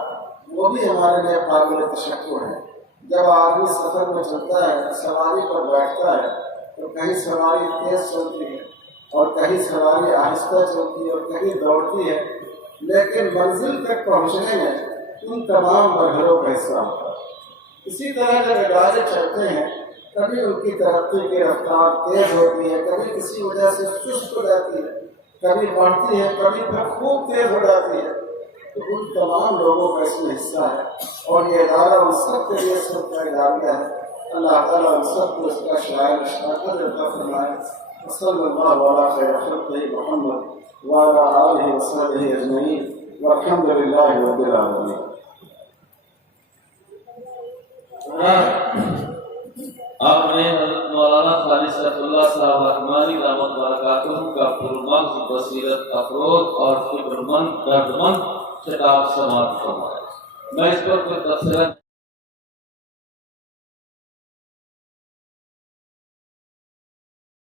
وہ بھی ہمارے لیے قابل تشکر ہے۔ جب آدمی سفر میں چلتا ہے، سواری پر بیٹھتا ہے، تو کہیں سواری تیز چلتی ہے اور کہیں سواری آہستہ چلتی ہے اور کہیں دوڑتی ہے، لیکن منزل تک پہنچنے میں ان تمام مرحلوں کا حصہ ہوتا ہے۔ اسی طرح جب ادارے چلتے ہیں، کبھی ان کی ترقی کی رفتار تیز ہوتی ہے، کبھی کسی وجہ سے سست ہو جاتی ہے، کبھی بڑھتی ہے، کبھی پھر خوب تیز ہو جاتی ہے، تو ان تمام لوگوں کا اس میں حصہ ہے، اور یہ ادارہ ان سب کے لیے سب کا ادارہ ہے۔ اللہ تعالیٰ ان سب کو اس کا شاعر شراکت عطا فرمائے۔ صلی اللہ علیہ خیر خلقہ محمد وعلی آلہ وصحبہ اجمعین والحمد للہ رب العالمین۔ آپ نے حضرت مولانا خالد سیف اللہ صاحب رحمانی دامت برکاتہم کا پرمغز بصیرت افروز اور فکرمند دردمند خطاب سماعت فرمایا۔ میں اس پر کوئی تبصرہ